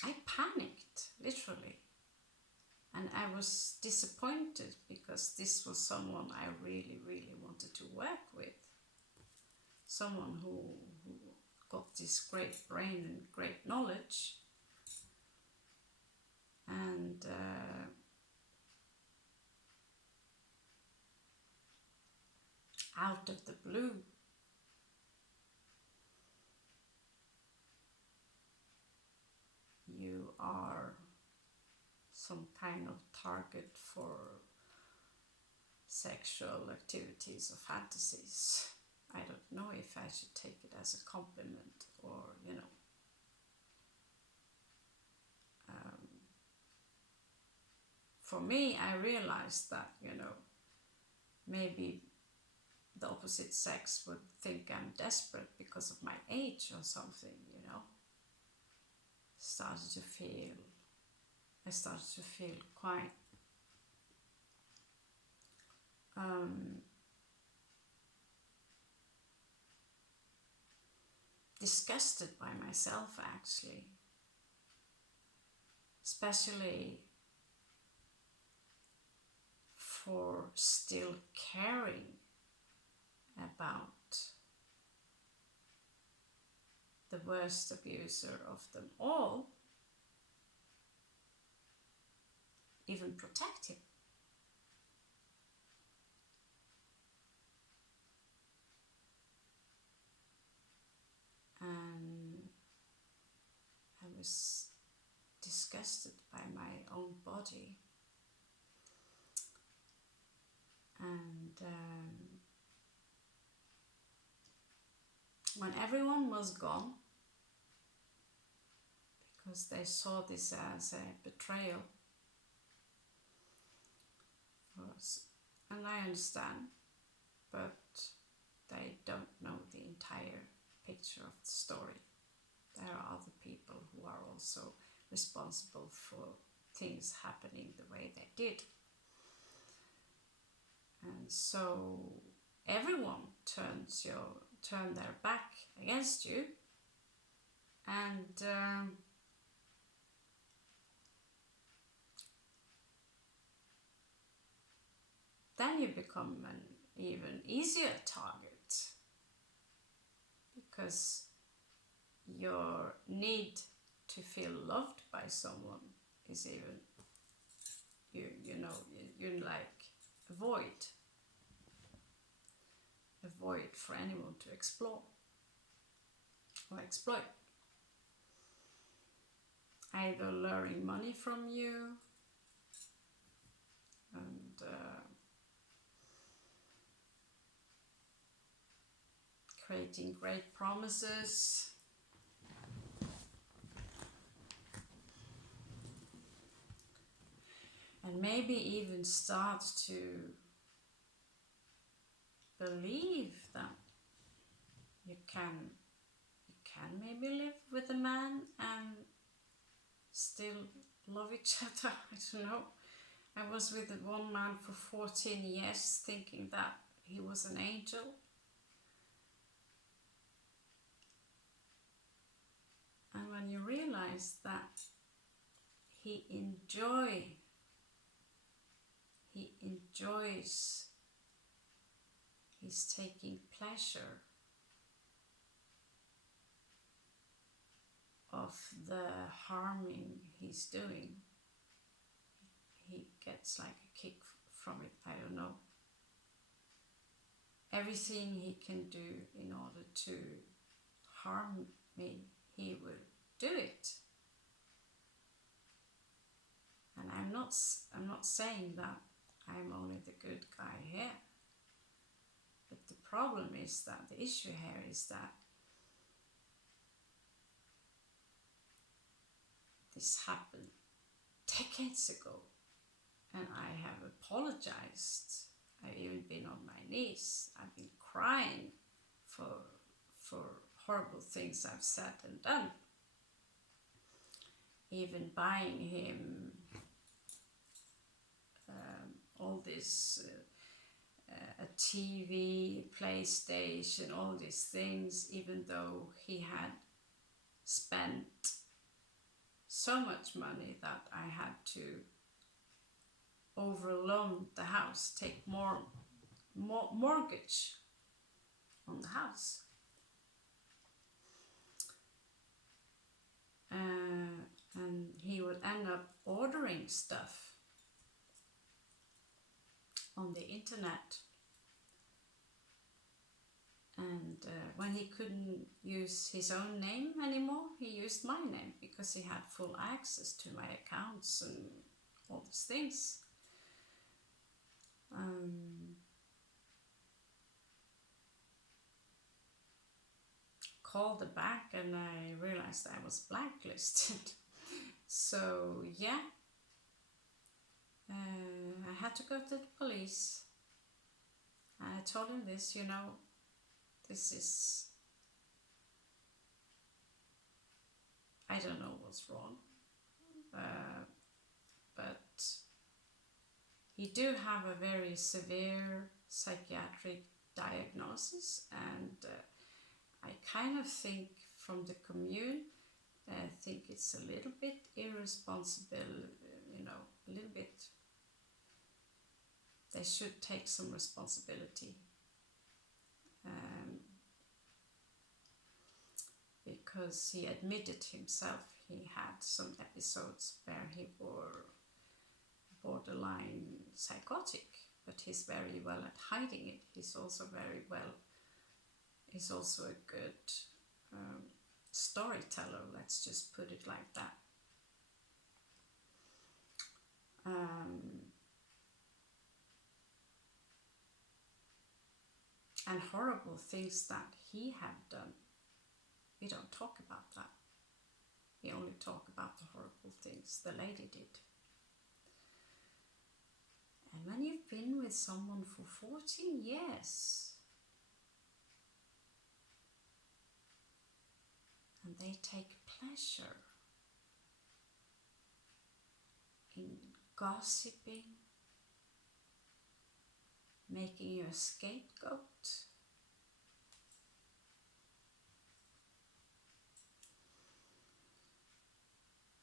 I panicked, literally. And I was disappointed because this was someone I really, really wanted to work with. Someone who got this great brain and great knowledge. And out of the blue, you are some kind of target for sexual activities or fantasies. I don't know if I should take it as a compliment or, for me, I realized that, maybe the opposite sex would think I'm desperate because of my age or something, I started to feel quite disgusted by myself, actually, especially for still caring about the worst abuser of them all, even protect him. And I was disgusted by my own body. And when everyone was gone, because they saw this as a betrayal, and I understand, but they don't know the entire picture of the story. There are other people who are also responsible for things happening the way they did. And so everyone turn their back against you, and then you become an even easier target, because your need to feel loved by someone is even, you're like a void for anyone to explore or exploit. Either luring money from you and creating great promises, and maybe even start to believe that you can maybe live with a man and still love each other. I don't know. I was with one man for 14 years thinking that he was an angel. And when you realize that he enjoys, he's taking pleasure of the harming he's doing, he gets like a kick from it. I don't know. Everything he can do in order to harm me, he will do it. And I'm not saying that I'm only the good guy here. But the problem is that the issue here is that this happened decades ago, and I have apologized. I've even been on my knees. I've been crying for horrible things I've said and done. Even buying him all this, a TV, PlayStation, all these things, even though he had spent so much money that I had to overloan the house, take more mortgage on the house. And he would end up ordering stuff on the internet. And when he couldn't use his own name anymore, he used my name, because he had full access to my accounts and all these things. Called the bank and I realized I was blacklisted. So yeah, I had to go to the police. And I told him this, this is, I don't know what's wrong, but he do have a very severe psychiatric diagnosis, and I kind of think from the commune, I think it's a little bit irresponsible, a little bit. They should take some responsibility. Because he admitted himself he had some episodes where he were borderline psychotic, but he's very well at hiding it. He's also a good storyteller, let's just put it like that. And horrible things that he had done. We don't talk about that. We only talk about the horrible things the lady did. And when you've been with someone for 14 years and they take pleasure in gossiping, making you a scapegoat,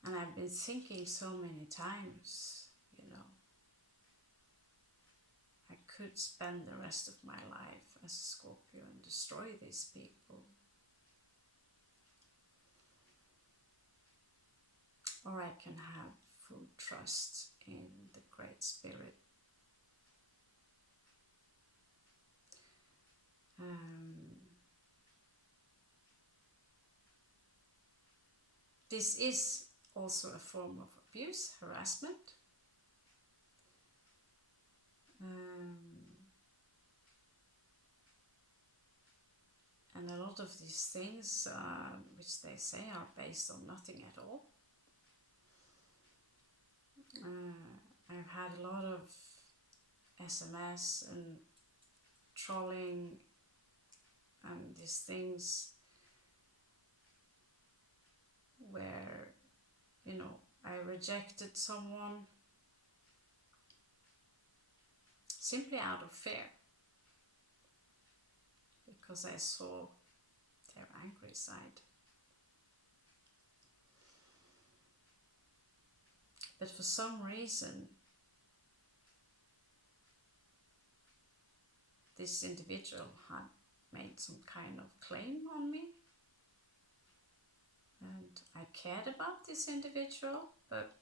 and I've been thinking so many times, you know, I could spend the rest of my life as a Scorpio and destroy these people. Or I can have full trust in the Great Spirit. This is also a form of abuse, harassment. And a lot of these things, which they say are based on nothing at all. I've had a lot of SMS and trolling and these things where, you know, I rejected someone simply out of fear, because I saw their angry side. But for some reason, this individual had made some kind of claim on me. And I cared about this individual, but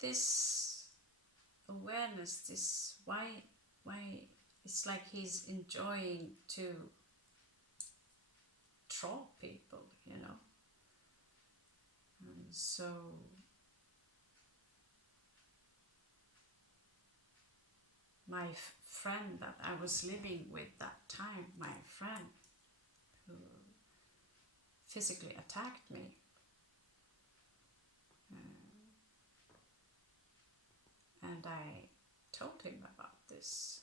this awareness, this why it's like he's enjoying to troll people, you know. And so my friend that I was living with that time, my friend who physically attacked me, and I told him about this.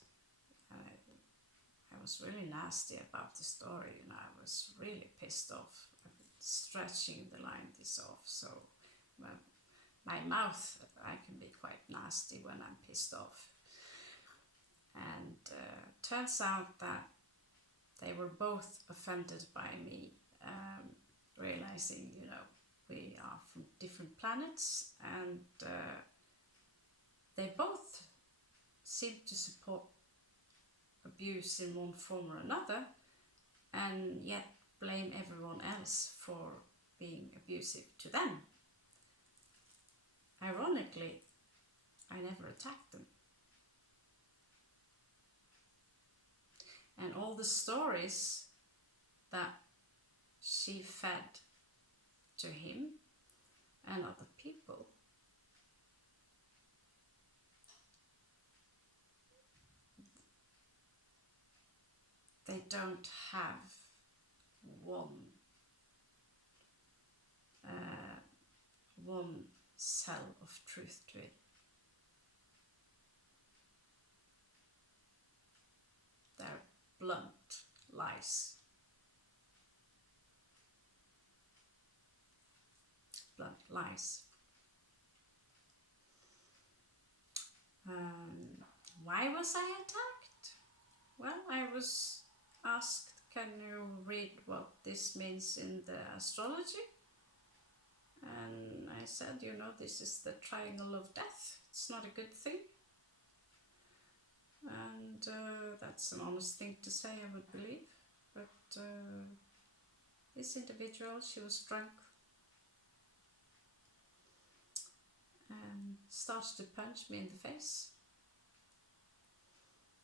I was really nasty about the story, and I was really pissed off. I've been stretching the line this off, so my mouth, I can be quite nasty when I'm pissed off. And turns out that they were both offended by me, realizing, you know, we are from different planets, and they both seem to support abuse in one form or another, and yet blame everyone else for being abusive to them. Ironically, I never attacked them. And all the stories that she fed to him and other people, they don't have one cell of truth to it. They're blunt lies. Blunt lies. Why was I attacked? Well, I was asked, can you read what this means in the astrology? And I said, you know, this is the triangle of death. It's not a good thing. And that's an honest thing to say, I would believe. But this individual, she was drunk and started to punch me in the face.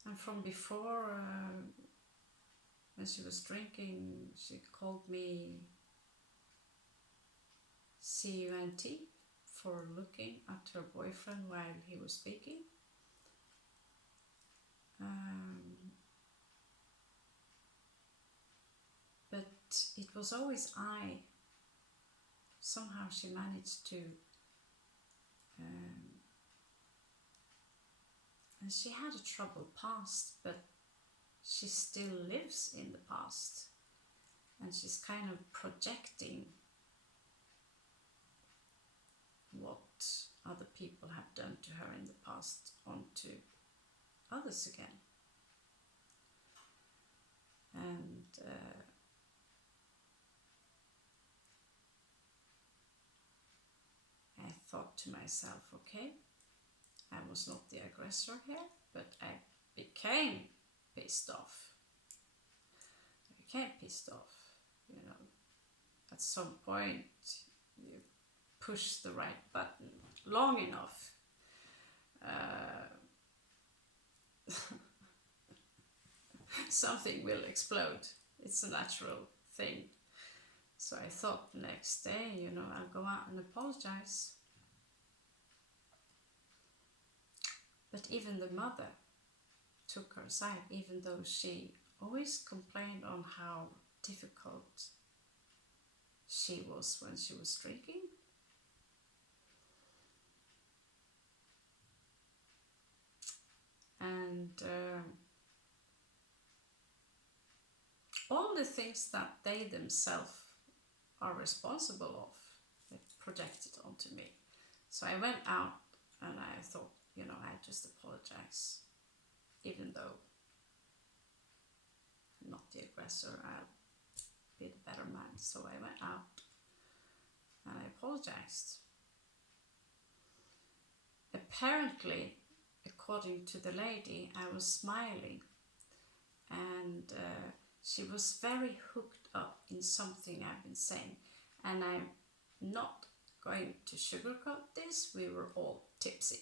And from before, when she was drinking, she called me cunt for looking at her boyfriend while he was speaking. But it was always I. Somehow she managed to, and she had a troubled past, but she still lives in the past, and she's kind of projecting what other people have done to her in the past onto others again. And I thought to myself, okay, I was not the aggressor here, but I became pissed off. You know. At some point, you push the right button long enough. Something will explode. It's a natural thing. So I thought the next day, you know, I'll go out and apologize. But even the mother took her side, even though she always complained on how difficult she was when she was drinking. And all the things that they themselves are responsible of, they projected onto me. So I went out and I thought, you know, I just apologize. Even though I'm not the aggressor, I'll be the better man. So I went out and I apologized. Apparently, according to the lady, I was smiling, and she was very hooked up in something I've been saying. And I'm not going to sugarcoat this, we were all tipsy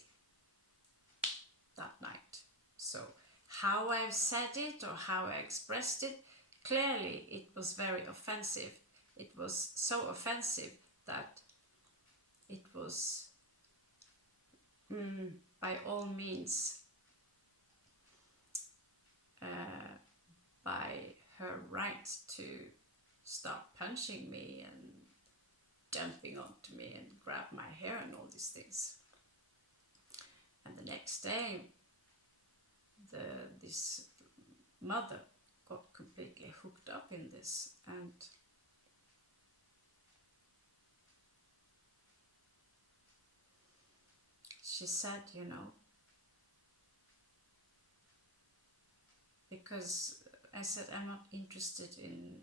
that night. So how I've said it or how I expressed it, clearly it was very offensive. It was so offensive that it was by all means by her right to start punching me and jumping onto me and grab my hair and all these things. And the next day, this mother got completely hooked up in this, and she said, you know, because I said I'm not interested in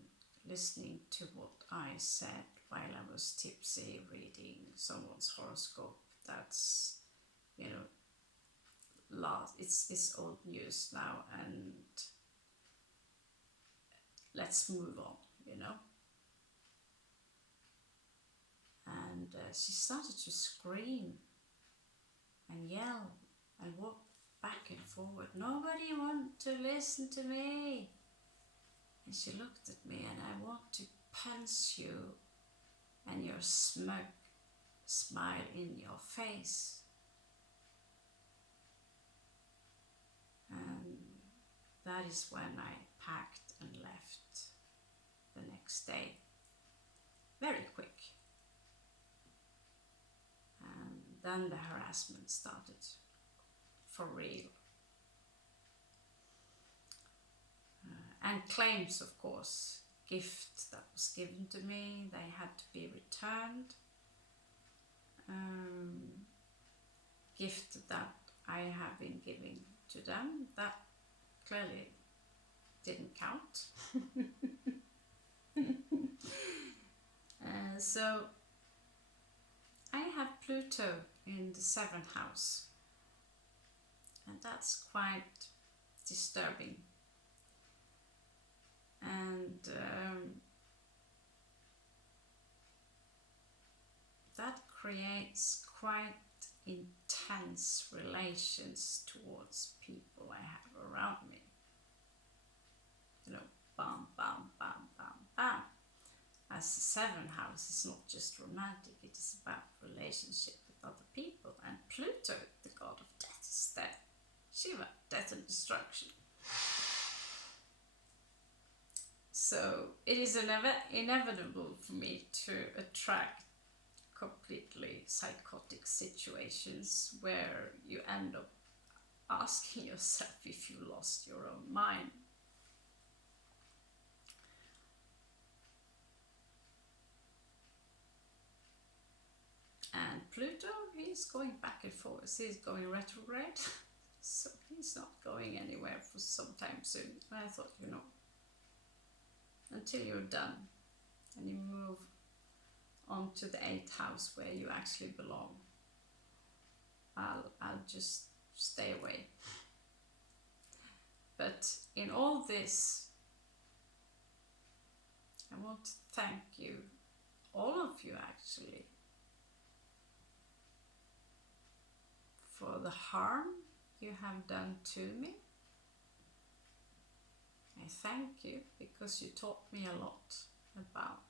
listening to what I said while I was tipsy reading someone's horoscope. That's, you know, it's old news now, and let's move on, you know. And she started to scream and yell and walk back and forward. Nobody want to listen to me. And she looked at me, and I want to punch you and your smug smile in your face. And that is when I packed and left the next day. Very quick. And then the harassment started for real. And claims, of course, gift that was given to me, they had to be returned. Gift that I have been giving to them, that clearly didn't count. So I have Pluto in the 7th house, and that's quite disturbing. And that creates quite intense relations towards people I have around me. You know, bam, bam, bam, bam, bam. As the seventh house is not just romantic, it is about relationship with other people. And Pluto, the god of death, is there. Shiva, death and destruction. So it is inevitable for me to attract completely psychotic situations where you end up asking yourself if you lost your own mind. And Pluto, he's going back and forth. He's going retrograde, so he's not going anywhere for some time soon. And I thought, until you're done and you move on to the 8th house where you actually belong, I'll just stay away. But in all this, I want to thank you, all of you actually, for the harm you have done to me. I thank you because you taught me a lot about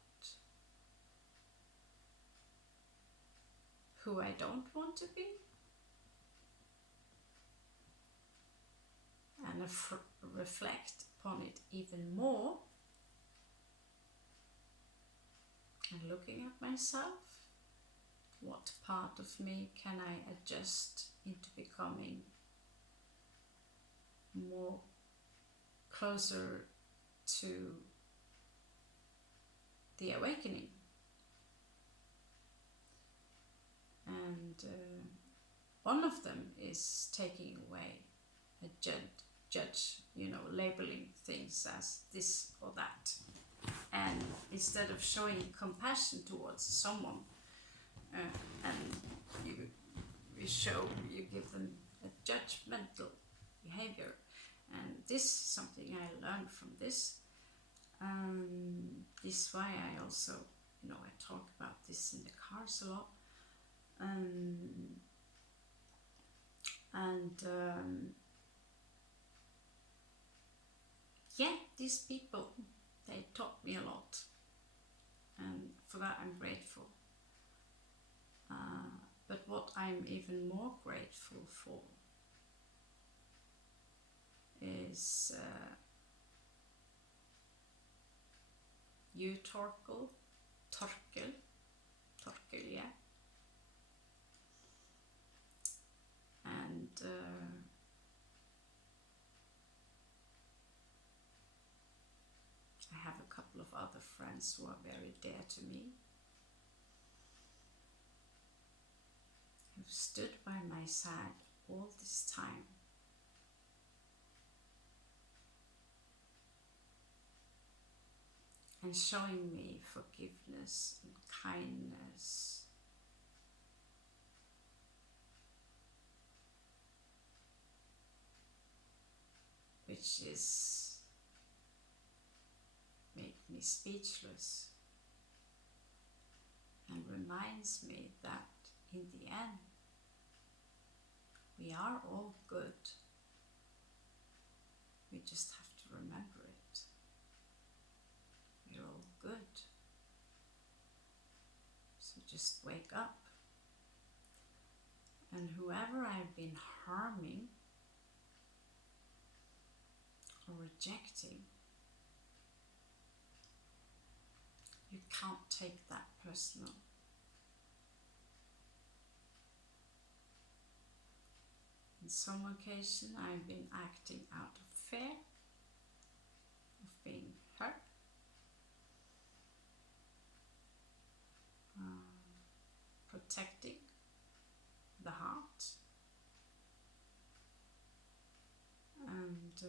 who I don't want to be, and reflect upon it even more, and looking at myself, what part of me can I adjust into becoming more closer to the awakening. And one of them is taking away a judge, labeling things as this or that. And instead of showing compassion towards someone, and you give them a judgmental behavior. And this is something I learned from this. This is why I also, I talk about this in the cars a lot. These people, they taught me a lot, and for that I'm grateful. But what I'm even more grateful for is you, Torkel, yeah. And I have a couple of other friends who are very dear to me, who've stood by my side all this time. And showing me forgiveness and kindness. Which is make me speechless and reminds me that in the end we are all good. We just have to remember it. We're all good. So just wake up. And whoever I've been harming or rejecting, you can't take that personal. On some occasion I've been acting out of fear of being hurt, protecting the heart, and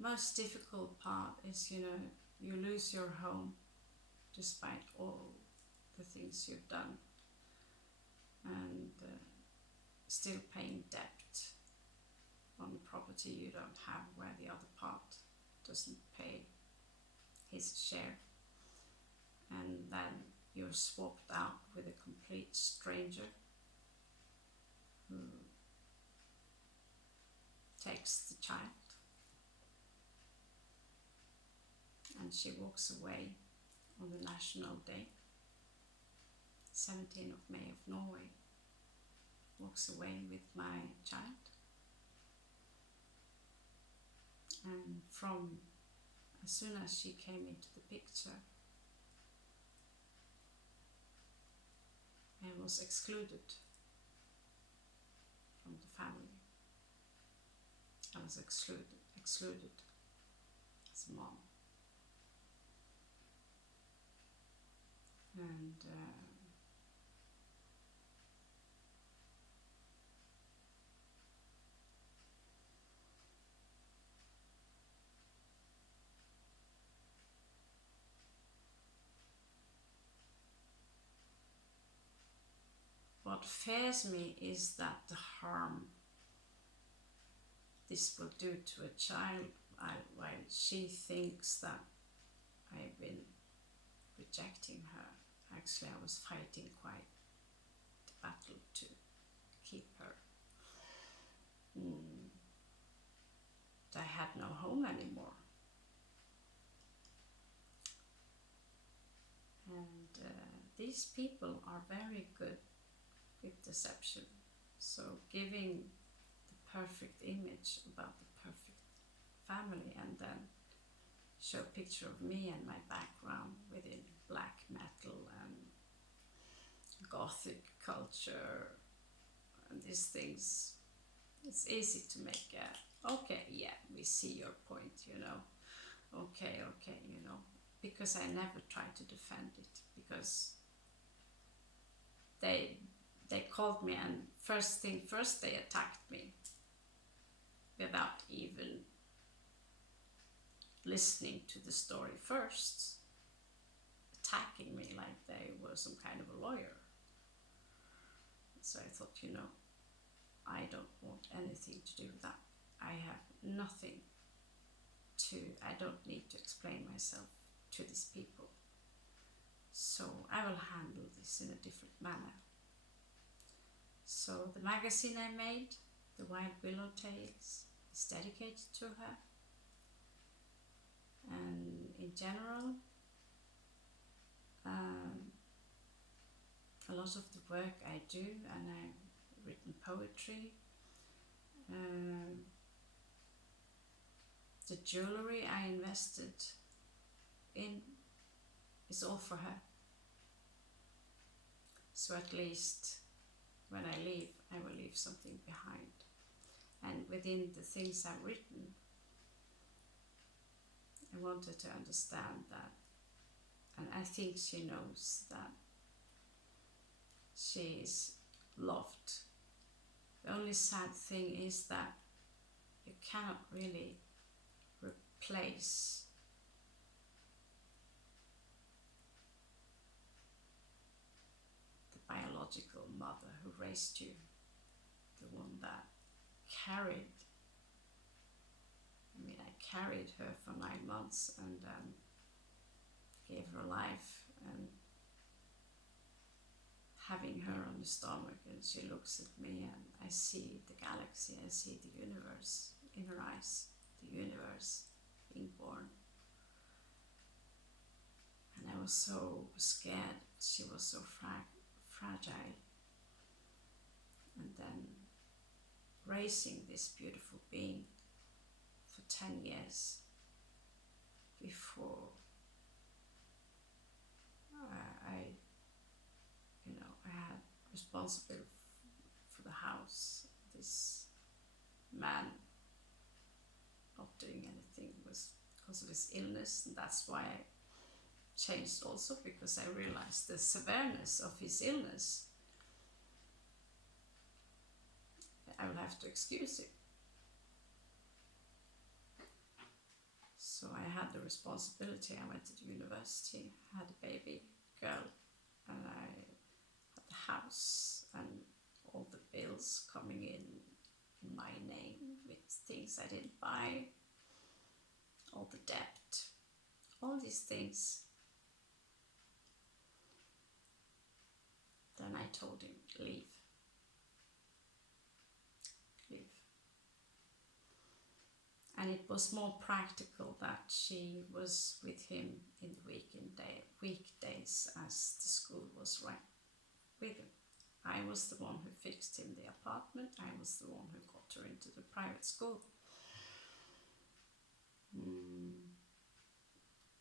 most difficult part is, you lose your home despite all the things you've done, and still paying debt on the property you don't have, where the other part doesn't pay his share, and then you're swapped out with a complete stranger who takes the child, and she walks away on the National Day, 17th of May of Norway, walks away with my child. And from as soon as she came into the picture, I was excluded from the family. I was excluded as a mom. And what fears me is that the harm this will do to a child while she thinks that I've been rejecting her. Actually, I was fighting quite the battle to keep her. I had no home anymore. And these people are very good with deception. So giving the perfect image about the perfect family, and then show a picture of me and my background within black metal and gothic culture and these things. It's easy to make okay, yeah, we see your point, you know. Okay, you know, because I never tried to defend it, because they called me, and first thing first, they attacked me without even listening to the story first, attacking me like they were some kind of a lawyer. So I thought, you know, I don't want anything to do with that. I have nothing I don't need to explain myself to these people. So I will handle this in a different manner. So the magazine I made, The Wild Willow Tales, is dedicated to her. And in general, a lot of the work I do, and I've written poetry, the jewelry I invested in is all for her. So at least when I leave, I will leave something behind. And within the things I've written, I wanted to understand that, and I think she knows that she is loved. The only sad thing is that you cannot really replace the biological mother who raised you, the one that carried. I mean, I carried her for 9 months and gave her life, and having her on the stomach, and she looks at me and I see the galaxy, I see the universe in her eyes, the universe being born. And I was so scared, she was so fragile. And then raising this beautiful being for 10 years before I had responsibility for the house. This man not doing anything was because of his illness, and that's why I changed also, because I realized the severeness of his illness. I will have to excuse him. So I had the responsibility. I went to the university, had a baby girl, and I had the house and all the bills coming in my name with things I didn't buy, all the debt, all these things. Then I told him, leave. And it was more practical that she was with him in the weekdays as the school was right with him. I was the one who fixed him the apartment. I was the one who got her into the private school.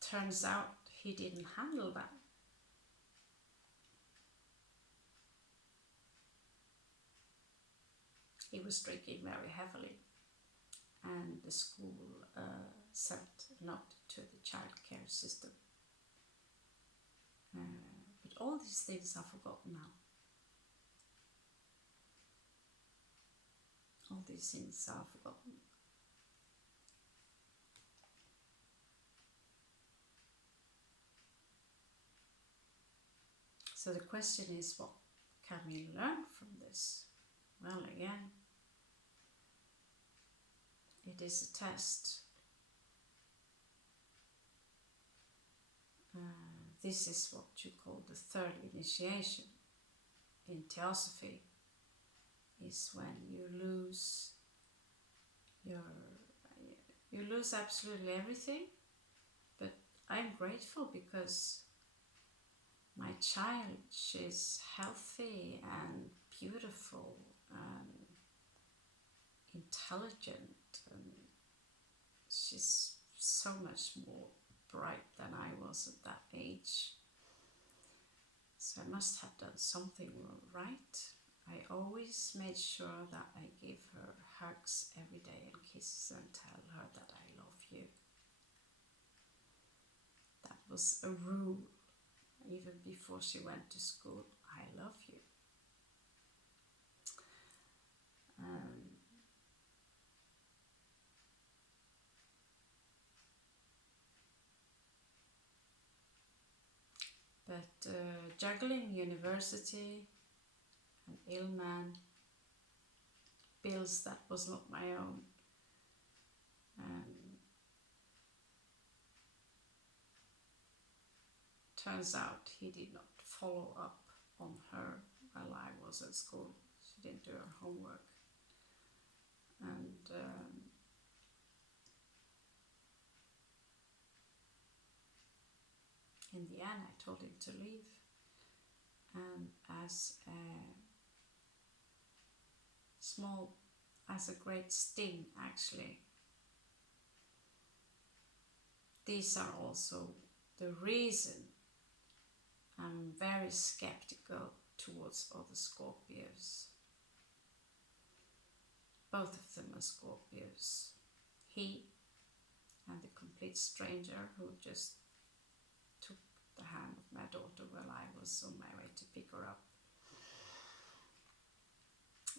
Turns out he didn't handle that. He was drinking very heavily, and the school sent a note to the childcare system. But all these things are forgotten now. All these things are forgotten. So the question is, what can we learn from this? Well, again, it is a test. This is what you call the third initiation in Theosophy, is when you lose absolutely everything. But I'm grateful because my child, she's healthy and beautiful and intelligent, and she's so much more bright than I was at that age. So I must have done something right. I always made sure that I gave her hugs every day and kisses and tell her that I love you. That was a rule. Even before she went to school, I love you. But juggling university, an ill man, bills that was not my own, turns out he did not follow up on her while I was at school. She didn't do her homework. And in the end, I told him to leave. And as a great sting, actually, these are also the reason I'm very skeptical towards other Scorpios. Both of them are Scorpios. He and the complete stranger who just took the hand of my daughter while I was on my way to pick her up.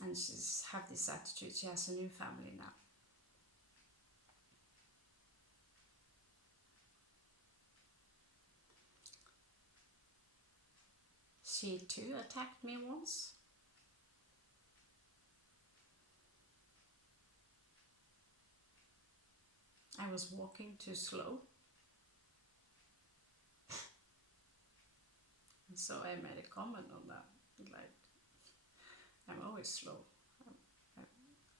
And she's have this attitude, she has a new family now. She too attacked me once. I was walking too slow. And so I made a comment on that, like, I'm always slow.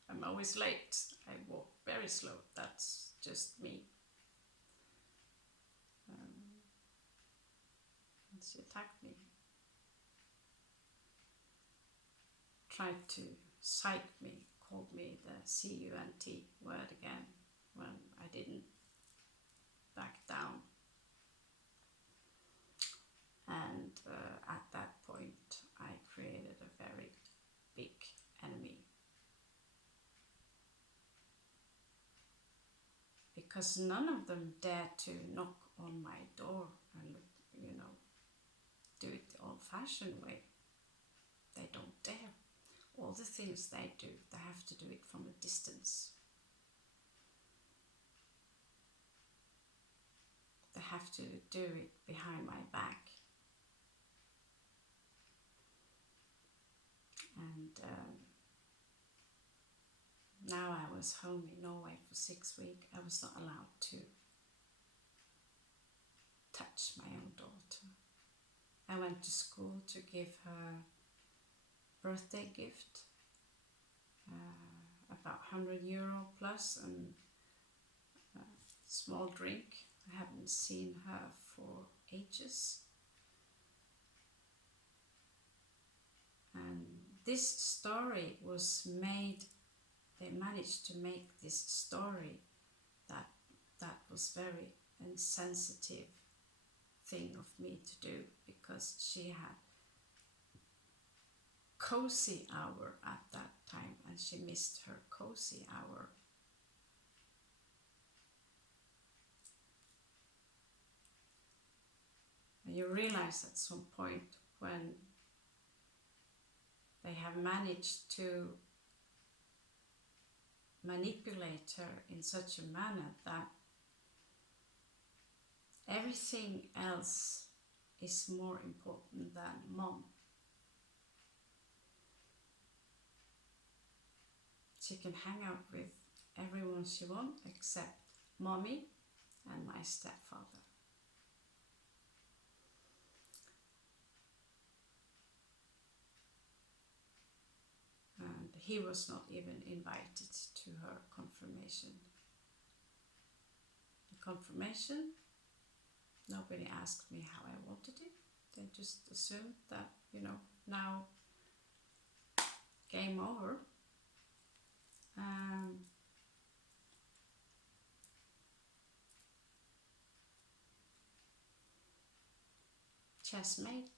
I'm always late. I walk very slow. That's just me. And she attacked me. Tried to psych me, called me the C-U-N-T word again when I didn't back down. And at that point I created a very big enemy. Because none of them dared to knock on my door and look, do it the old-fashioned way. They don't dare. All the things they do, they have to do it from a distance. have to do it behind my back. And now I was home in Norway for 6 weeks. I was not allowed to touch my own daughter. I went to school to give her birthday gift, about €100 plus, and a small drink. I haven't seen her for ages. And this story was made, they managed to make this story that was very insensitive thing of me to do, because she had cozy hour at that time and she missed her cozy hour. And you realize at some point when they have managed to manipulate her in such a manner that everything else is more important than mom. She can hang out with everyone she wants except mommy and my stepfather. And he was not even invited to her confirmation. The confirmation, nobody asked me how I wanted it. They just assumed that, now game over. Chessmate.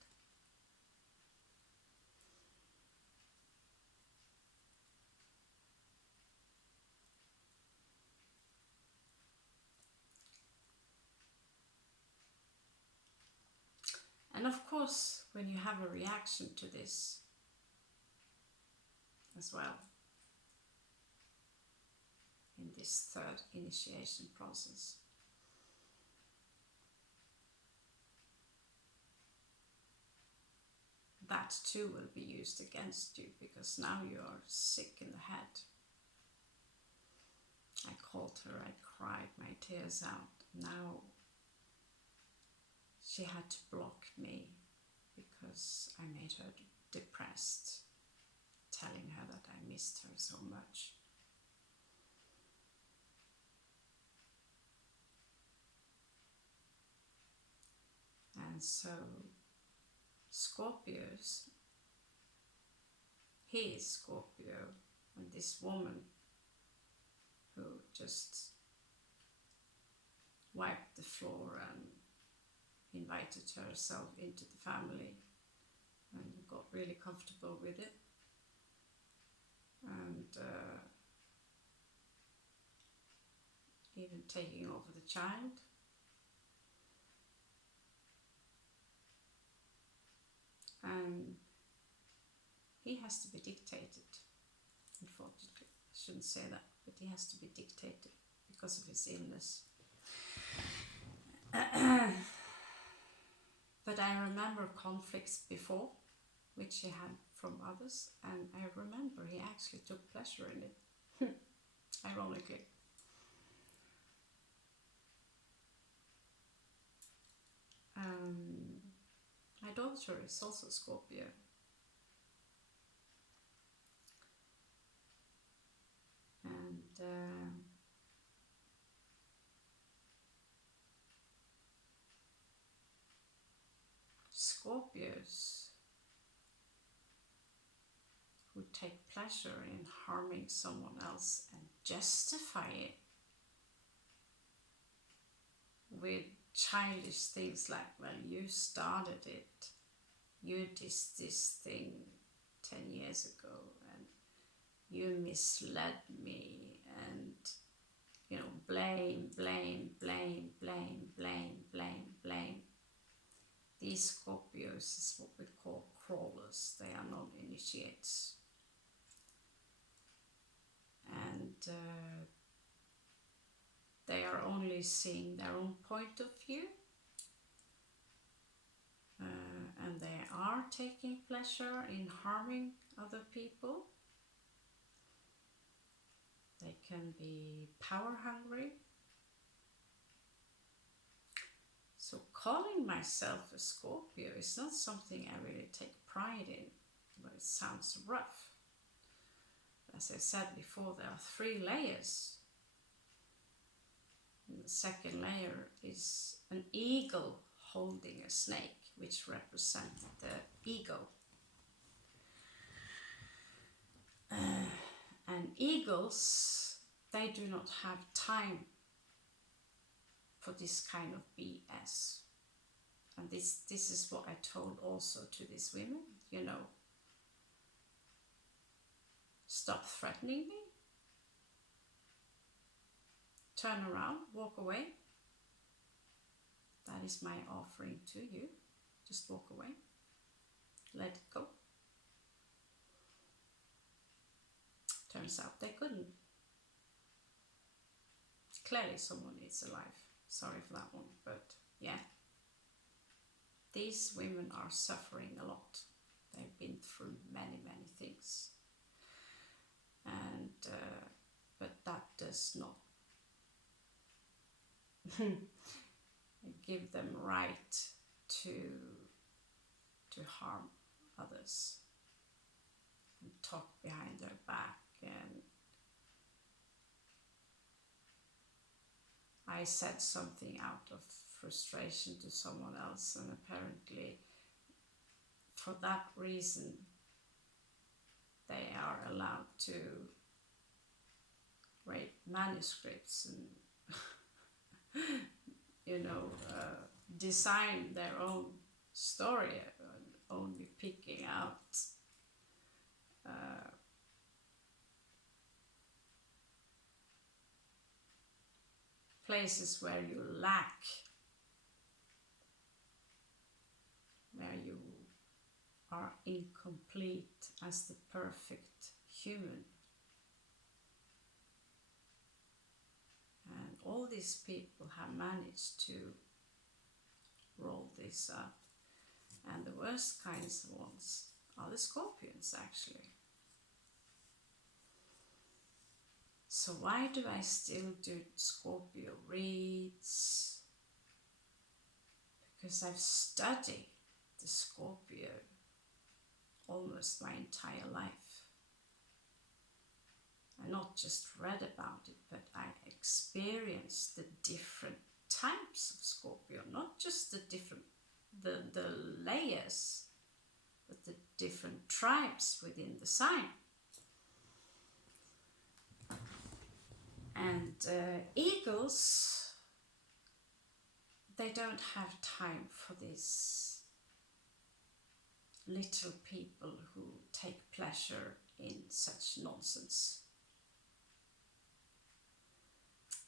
And of course, when you have a reaction to this as well, in this third initiation process, that too will be used against you, because now you are sick in the head. I called her, I cried my tears out. Now she had to block me because I made her depressed, telling her that I missed her so much. And so Scorpios, he is Scorpio, and this woman who just wiped the floor and invited herself into the family and got really comfortable with it, and even taking over the child. And he has to be dictated, unfortunately. I shouldn't say that, but he has to be dictated because of his illness. But I remember conflicts before, which he had from others, and I remember he actually took pleasure in it, ironically. My daughter is also Scorpio. And Scorpios who take pleasure in harming someone else and justify it with childish things like, well, you started it, you did this thing 10 years ago, and you misled me, and blame, blame, blame, blame, blame, blame, blame. These Scorpios is what we call crawlers. They are non-initiates. And they are only seeing their own point of view, and they are taking pleasure in harming other people. They can be power hungry. So calling myself a Scorpio is not something I really take pride in, but it sounds rough. As I said before, there are 3 layers. And the second layer is an eagle holding a snake, which represents the ego. And eagles, they do not have time for this kind of BS. And this is what I told also to these women, you know, stop threatening me, turn around, walk away. That is my offering to you. Just walk away, let it go. Turns out they couldn't. Clearly someone is alive. Sorry for that one, but yeah. These women are suffering a lot. They've been through many, many things. And, but that does not give them right to harm others and talk behind their back. And I said something out of frustration to someone else, and apparently for that reason they are allowed to write manuscripts and you know, design their own story, only picking out places where you lack, where you are incomplete as the perfect human. And all these people have managed to roll this up. And the worst kinds of ones are the Scorpions, actually. So why do I still do Scorpio reads? Because I've studied the Scorpio almost my entire life. I not just read about it, but I experienced the different types of Scorpio, not just the different the layers, but the different tribes within the sign. And eagles, they don't have time for these little people who take pleasure in such nonsense.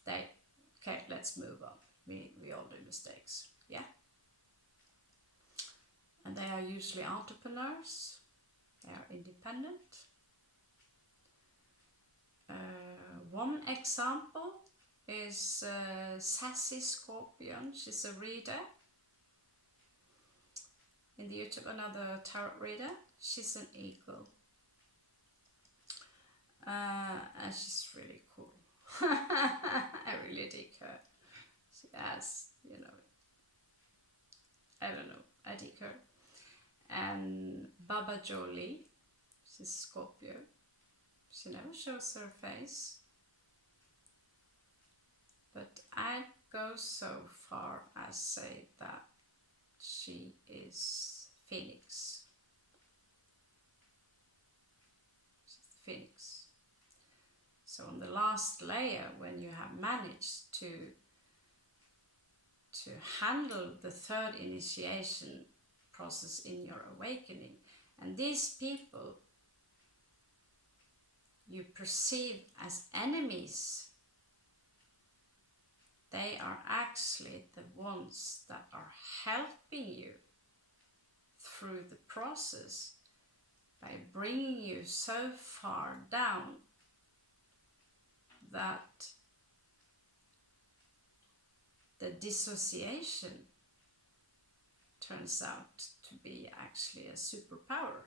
Okay, let's move on. We all do mistakes, yeah? And they are usually entrepreneurs. They are independent. One example is Sassy Scorpion. She's a reader in the YouTube, another tarot reader. She's an eagle. And she's really cool. I really dig her. She has, you know, I don't know, I dig her. And Baba Jolie, she's Scorpio. She never shows her face. But I'd go so far as say that she is Phoenix. She's the Phoenix. So on the last layer, when you have managed to handle the third initiation process in your awakening, and these people you perceive as enemies, they are actually the ones that are helping you through the process by bringing you so far down that the dissociation turns out to be actually a superpower.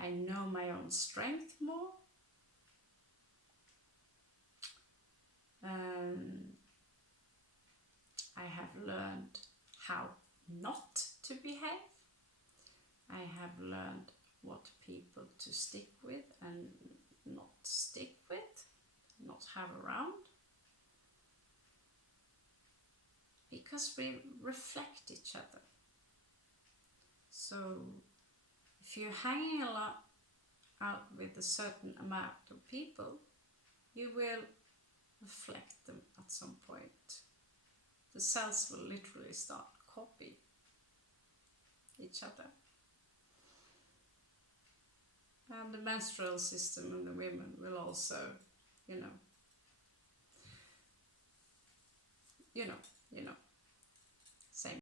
I know my own strength more. I have learned how not to behave. I have learned what people to stick with and not stick with, not have around. Because we reflect each other. So if you're hanging a lot out with a certain amount of people, you will reflect them at some point. The cells will literally start copying each other. And the menstrual system and the women will also, you know.